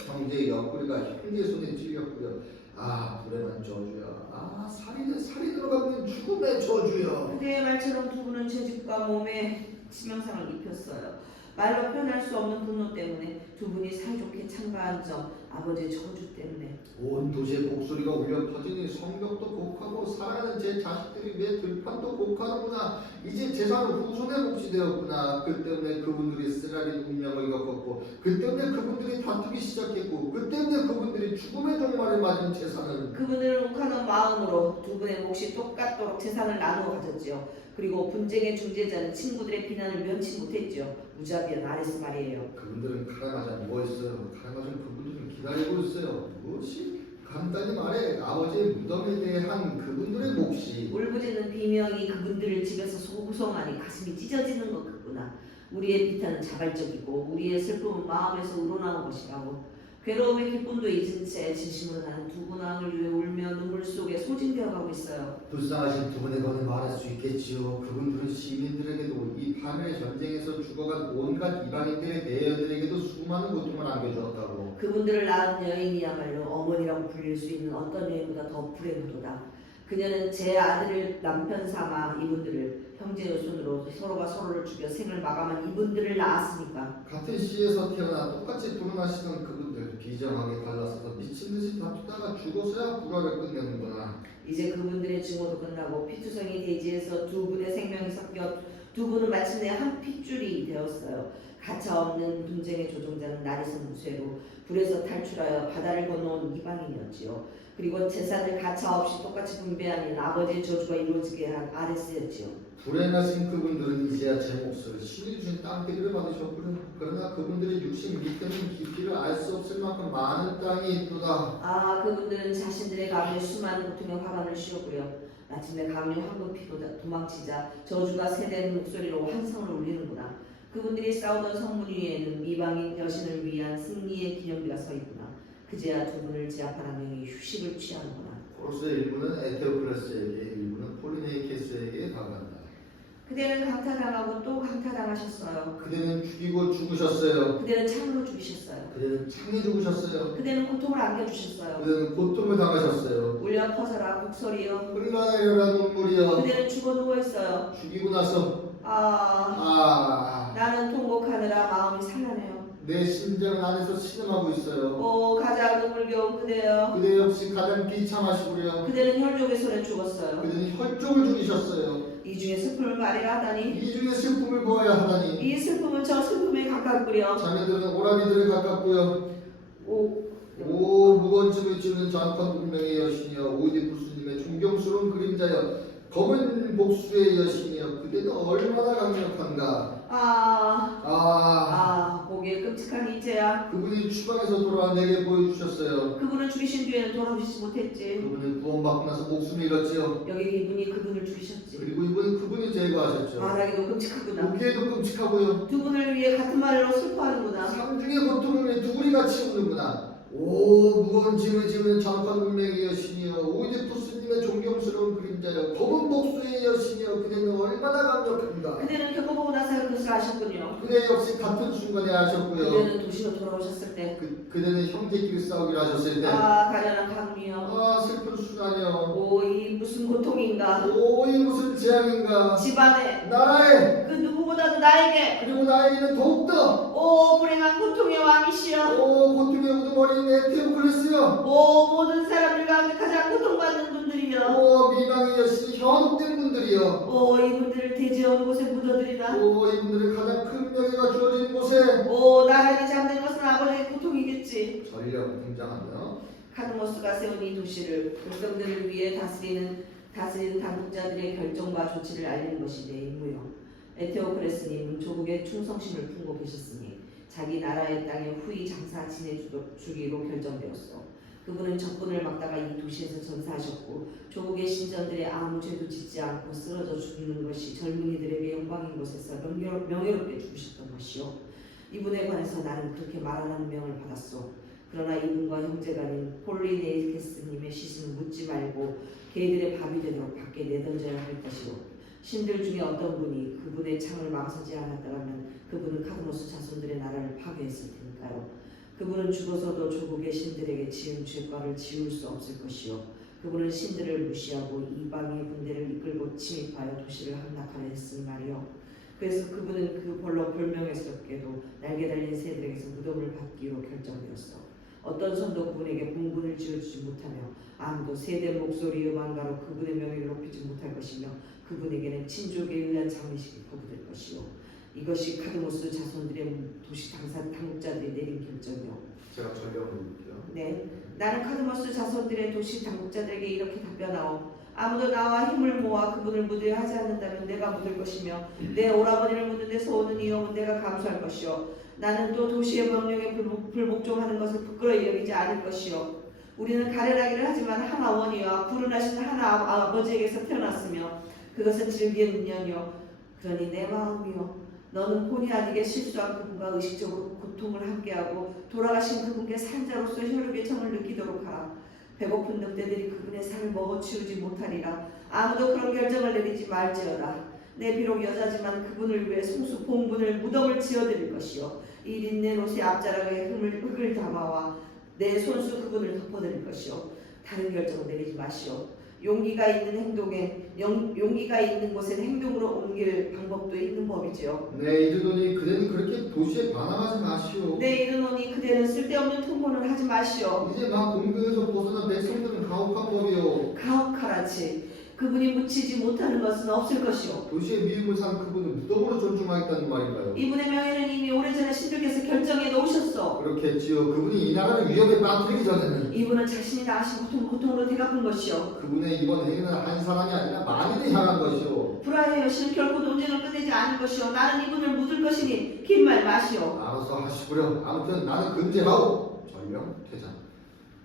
형제의 옆구리가 형제의 손에 찔렸구려. 아 불행한 저주야. 아 살이 들어가면 죽음의 저주야. 그대의 말처럼 두 분은 제 집과 몸에 치명상을 입혔어요. 말로 표현할 수 없는 분노 때문에 두 분이 사이좋게 참가한 점, 아버지의 저주 때문에. 온 도시의 목소리가 울려 퍼지니 성벽도 곡하고 사랑하는 제 자식들이 왜 들판도 곡하는구나. 이제 재산은 후손의 몫이 되었구나. 그 때문에 그분들이 쓰라린 운명을 겪었고 그 때문에 그분들이 다투기 시작했고 그 때문에 그분들이 죽음의 종말을 맞은 재산은 그분들은 욱하는 마음으로 두 분의 몫이 똑같도록 재산을 나누어 가졌지요. 그리고 분쟁의 중재자는 친구들의 비난을 면치 못했지요. 무자비한 아레스 말이에요. 그분들은 칼에 맞아 누워있어요. 칼에 맞은 그분들은 기다리고 있어요. 무엇이? 간단히 말해 아버지의 무덤에 대한 그분들의 몫이 울부짖는 비명이 그분들을 집에서 소구성하니 가슴이 찢어지는 것 같구나. 우리의 비탄은 자발적이고 우리의 슬픔은 마음에서 우러나온 것이라고. 괴로움의 기쁨도 잊은 채 진심으로 나는 두 분왕을 위해 울며 눈물 속에 소진되어 가고 있어요. 불쌍하신 두 분의 권을 말할 수 있겠지요. 그분들은 시민들에게도 이 파멸의 전쟁에서 죽어간 온갖 이방인들의 내연들에게도 수많은 고통을 안겨주었다고. 그분들을 낳은 여인이야말로 어머니라고 불릴 수 있는 어떤 여인보다 더 불행하도다. 그녀는 제 아들을 남편 삼아 이분들을 형제의 손으로 서로가 서로를 죽여 생을 마감한 이분들을 낳았으니까. 같은 시에서 태어나 똑같이 불운하시던 그분들 비정하게 갈라서서 미친듯이 다투다가 죽어서야 불화를 끝내는구나. 이제 그분들의 증오도 끝나고 피투성이 대지에서 두 분의 생명이 섞여 두 분은 마침내 한 핏줄이 되었어요. 가차없는 분쟁의 조종자는 나리선 무쇠로 불에서 탈출하여 바다를 건너온 이방인이었지요. 그리고 재산을 가차없이 똑같이 분배하는 아버지의 저주가 이루어지게 한 아레스였지요. 불행하신 그분들은 이제야 제 몫을 신이 주신 땅기들을 받으셨구나. 그러나 그분들의 육신 밑에는 깊이를 알 수 없을 만큼 많은 땅이 있도다. 아, 그분들은 자신들의 가문에 수많은 고통의 화관을 씌웠고요. 마침내 가문이 황급히 도망치자 저주가 세된 목소리로 환성을 울리는구나. 그분들이 싸우던 성문 위에는 이방인 여신을 위한 승리의 기념비가 서 있구나. 그제야 두 분을 제압한 한 명이 휴식을 취하는구나. 코로스의 일부는 에테오클레스에게 일부는 폴리네이케스에게 다가간다. 그대는 강타당하고 또 강타당하셨어요. 그대는 죽이고 죽으셨어요. 그대는 창으로 죽이셨어요. 그대는 창에 죽으셨어요. 그대는 고통을 안겨주셨어요. 그대는 고통을 당하셨어요. 울려 퍼져라 목소리여. 흘러내려라 눈물이여. 그대는 죽어 누워있어요. 죽이고 나서 나는 통곡하느라 마음이 산란해요. 내 심장 안에서 신음하고 있어요. 오, 가장 눈물겨운 그대여. 그대 역시 가장 비참하시구려. 그대는 혈족의 손에 죽었어요. 그대는 혈족을 죽이셨어요. 이 중에 슬픔을 말해야 하다니. 이 중에 슬픔을 보아야 하다니. 이 슬픔은 저 슬픔에 가깝구려. 자매들은 오라비들을 가깝고요. 오, 무거운 짐을 지는 잔혹한 운명의 여신이여 오이디푸스님의 존경스러운 그림자여 검은 복수의 여신이여 그대는 얼마나 강력한가. 보기에 끔찍한 인재야. 그분이 추방에서 돌아와 내게 보여주셨어요. 그분을 죽이신 뒤에는 돌아오시지 못했지. 그분은 구원받고 나서 목숨을 잃었지요. 여기 이분이 그분을 죽이셨지. 그리고 이분은 그분이 제거하셨죠. 말하기도 끔찍하구나. 보기에도 끔찍하고요. 두 분을 위해 같은 말로 슬퍼하는구나. 삼중의 고통을 위해 두 분이 같이 우는구나. 오 무거운 짐을 지는 전파 문명의 여신이여, 오이디푸스님의 존경스러운 그림자여, 검은 복수의 여신이여, 그대는 얼마나 강력한가. 그대는 겪어보고 나서 그것을 아셨군요. 그대 역시 같은 순간에 하셨고요. 그대는 도시로 돌아오셨을 때, 그대는 형제끼리 싸우기를 하셨을 때, 아 가련한 가뭄이여, 아 슬픈 수단이여, 오 이 무슨 고통인가. 오 이 무슨 재앙인가. 집안에 나라에, 그 누구보다도 나에게 그리고 나에게는 더욱더 오 불행한 고통의 왕이시여, 오 고통의 우두머리인 에테오클레스여, 오 모든 사람들 가운데 가장 고통받는 분들이여, 오 미망의 여신이 현혹된 분들이여, 오 이분들을 대지 어느 곳에 묻어들이나, 오 이분들의 가장 큰 명예가 주어진 곳에 오 나라에 잠든 것은 아버지의 고통이겠지. 전력 등장하며 카드모스가 세운 이 도시를 백성들을 위해 다스리는 당국자들의 결정과 조치를 알리는 것이 내 임무요. 에테오클레스님 조국의 충성심을 품고 계셨으니 자기 나라의 땅에 후히 장사 지내주기로 결정되었어. 그분은 적군을 막다가 이 도시에서 전사하셨고 조국의 신전들의 아무 죄도 짓지 않고 쓰러져 죽는 것이 젊은이들에게 영광인 곳에서 명예롭게 죽으셨던 것이요. 이분에 관해서 나는 그렇게 말하라는 명을 받았소. 그러나 이분과 형제간인 폴리네이케스님의 시신은 묻지 말고 개들의 밥이 되도록 밖에 내던져야 할 것이요. 신들 중에 어떤 분이 그분의 창을 막아서지 않았다면 그분은 카드모스 자손들의 나라를 파괴했을 테니까요. 그분은 죽어서도 조국의 신들에게 지은 죄과를 지울 수 없을 것이요. 그분은 신들을 무시하고 이방의 군대를 이끌고 침입하여 도시를 함락하려 했으니 말이요. 그래서 그분은 그 벌로 불명예스럽게도 날개 달린 새들에게서 무덤을 받기로 결정되었어. 어떤 손도 그분에게 공분을 지어주지 못하며 아무도 새된 목소리 음악가로 그분의 명예를 높이지 못할 것이며 그분에게는 친족에 의한 장례식이 거부될 것이요. 이것이 카드모스 자손들의 도시 당국자들이 내린 결정이요. 제가 전력을 드릴게요. 네, 나는 카드모스 자손들의 도시 당국자들에게 이렇게 답변하오. 아무도 나와 힘을 모아 그분을 묻으려 하지 않는다면 내가 묻을 것이며 내 오라버니를 묻는 데서 오는 위험은 내가 감수할 것이요. 나는 또 도시의 명령에 불복종하는 것을 부끄러이 여기지 않을 것이요. 우리는 가련하기를 하지만 한 어머니와 불운하신 한 아버지에게서 태어났으며 그것은 즐기는 인연이요. 그러니 내 마음이요. 너는 본의 아니게 실수한 그분과 의식적으로 고통을 함께하고 돌아가신 그분께 산자로서 혈육의 정을 느끼도록 하라. 배고픈 늑대들이 그분의 살을 먹어치우지 못하리라. 아무도 그런 결정을 내리지 말지어다. 내 비록 여자지만 그분을 위해 송수 봉분을 무덤을 지어드릴 것이요. 이 린넨 옷의 앞자락에 흙을 담아와 내 손수 그분을 덮어드릴 것이요. 다른 결정을 내리지 마시오. 용기가 있는 곳엔 행동으로 옮길 방법도 있는 법이지요. 네, 이르노니 그대는 그렇게 도시에 반항하지 마시오. 네, 이르노니 그대는 쓸데없는 통보는 하지 마시오. 이제 막 공경에서 벗어난 백성들은 가혹한 법이요. 가혹하라치. 그분이 묻히지 못하는 것은 없을 것이오. 도시의 미움을 산 그분을 무덤으로 존중하겠다는 말인가요? 이분의 명예는 이미 오래전에 신들께서 결정해 놓으셨어. 그렇겠지요. 그분이 이 나라를 위협에 빠뜨리기 전에는 이분은 자신이 당하신 고통으로 대갚은 것이요. 그분의 이번 행위는 한 사람이 아니라 만인을 향한 것이요. 불화의 여신은 결코 논쟁을 끝내지 않을 것이요. 나는 이분을 묻을 것이니 긴 말 마시오. 알아서 하시구려. 아무튼 나는 금제하고 전령 퇴장.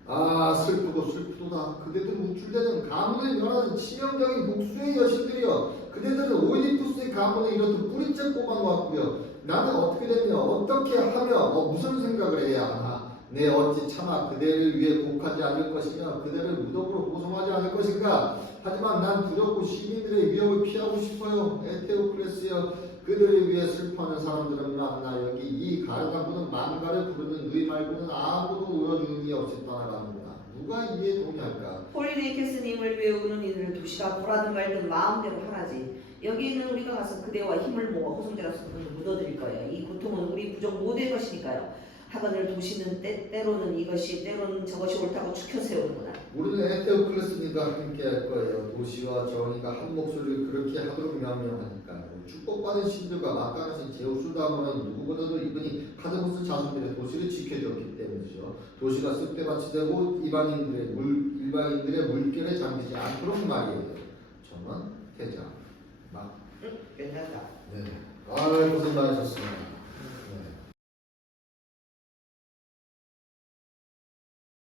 아 슬프고 슬프도다. 그대들 우쭐대는 가문을 멸하는 치명적인 복수의 여신들이여. 그대들은 오이디푸스의 가문을 이렇듯 뿌리째 뽑아놓았고요. 나는 어떻게 되며 어떻게 하며 무슨 생각을 해야 하나. 내 어찌 차마 그대를 위해 곡하지 않을 것이며 그대를 무덤으로 고송하지 않을 것인가. 하지만 난 두렵고 시민들의 위협을 피하고 싶어요. 에테오클레스여. 그들을 위해 슬퍼하는 사람들은 많나. 여기 이 가르나부는 만가를 부르는 너희 말고는 아무도 울어주는 이 없이 떠나가는구나. 누가 이에 동의할까? 폴리네이케스님을 위해 우는 이들을 도시가 보라든 말든 마음대로 하라지. 여기에는 우리가 가서 그대와 힘을 모아 호송자로서 그분을 묻어드릴 거예요. 이 고통은 우리 부족 모두의 것이니까요. 하거늘 도시는 때로는 이것이 때로는 저것이 옳다고 추켜 세우는구나. 우리는 에테오클레스님과 함께할 거예요. 도시와 정의가 한 목소리를 그렇게 하도록 명령하니까요. 축복받은 신들과 막강하신 제우스다모는 누구보다도 이분이 카드모스 자손들의 도시를 지켜줬기 때문이죠. 도시가 습대밭이 되고 일반인들의 물결에 잠기지 않도록 말이에요. 전원 퇴장. 괜찮다. 네. 아 고생 많으셨습니다.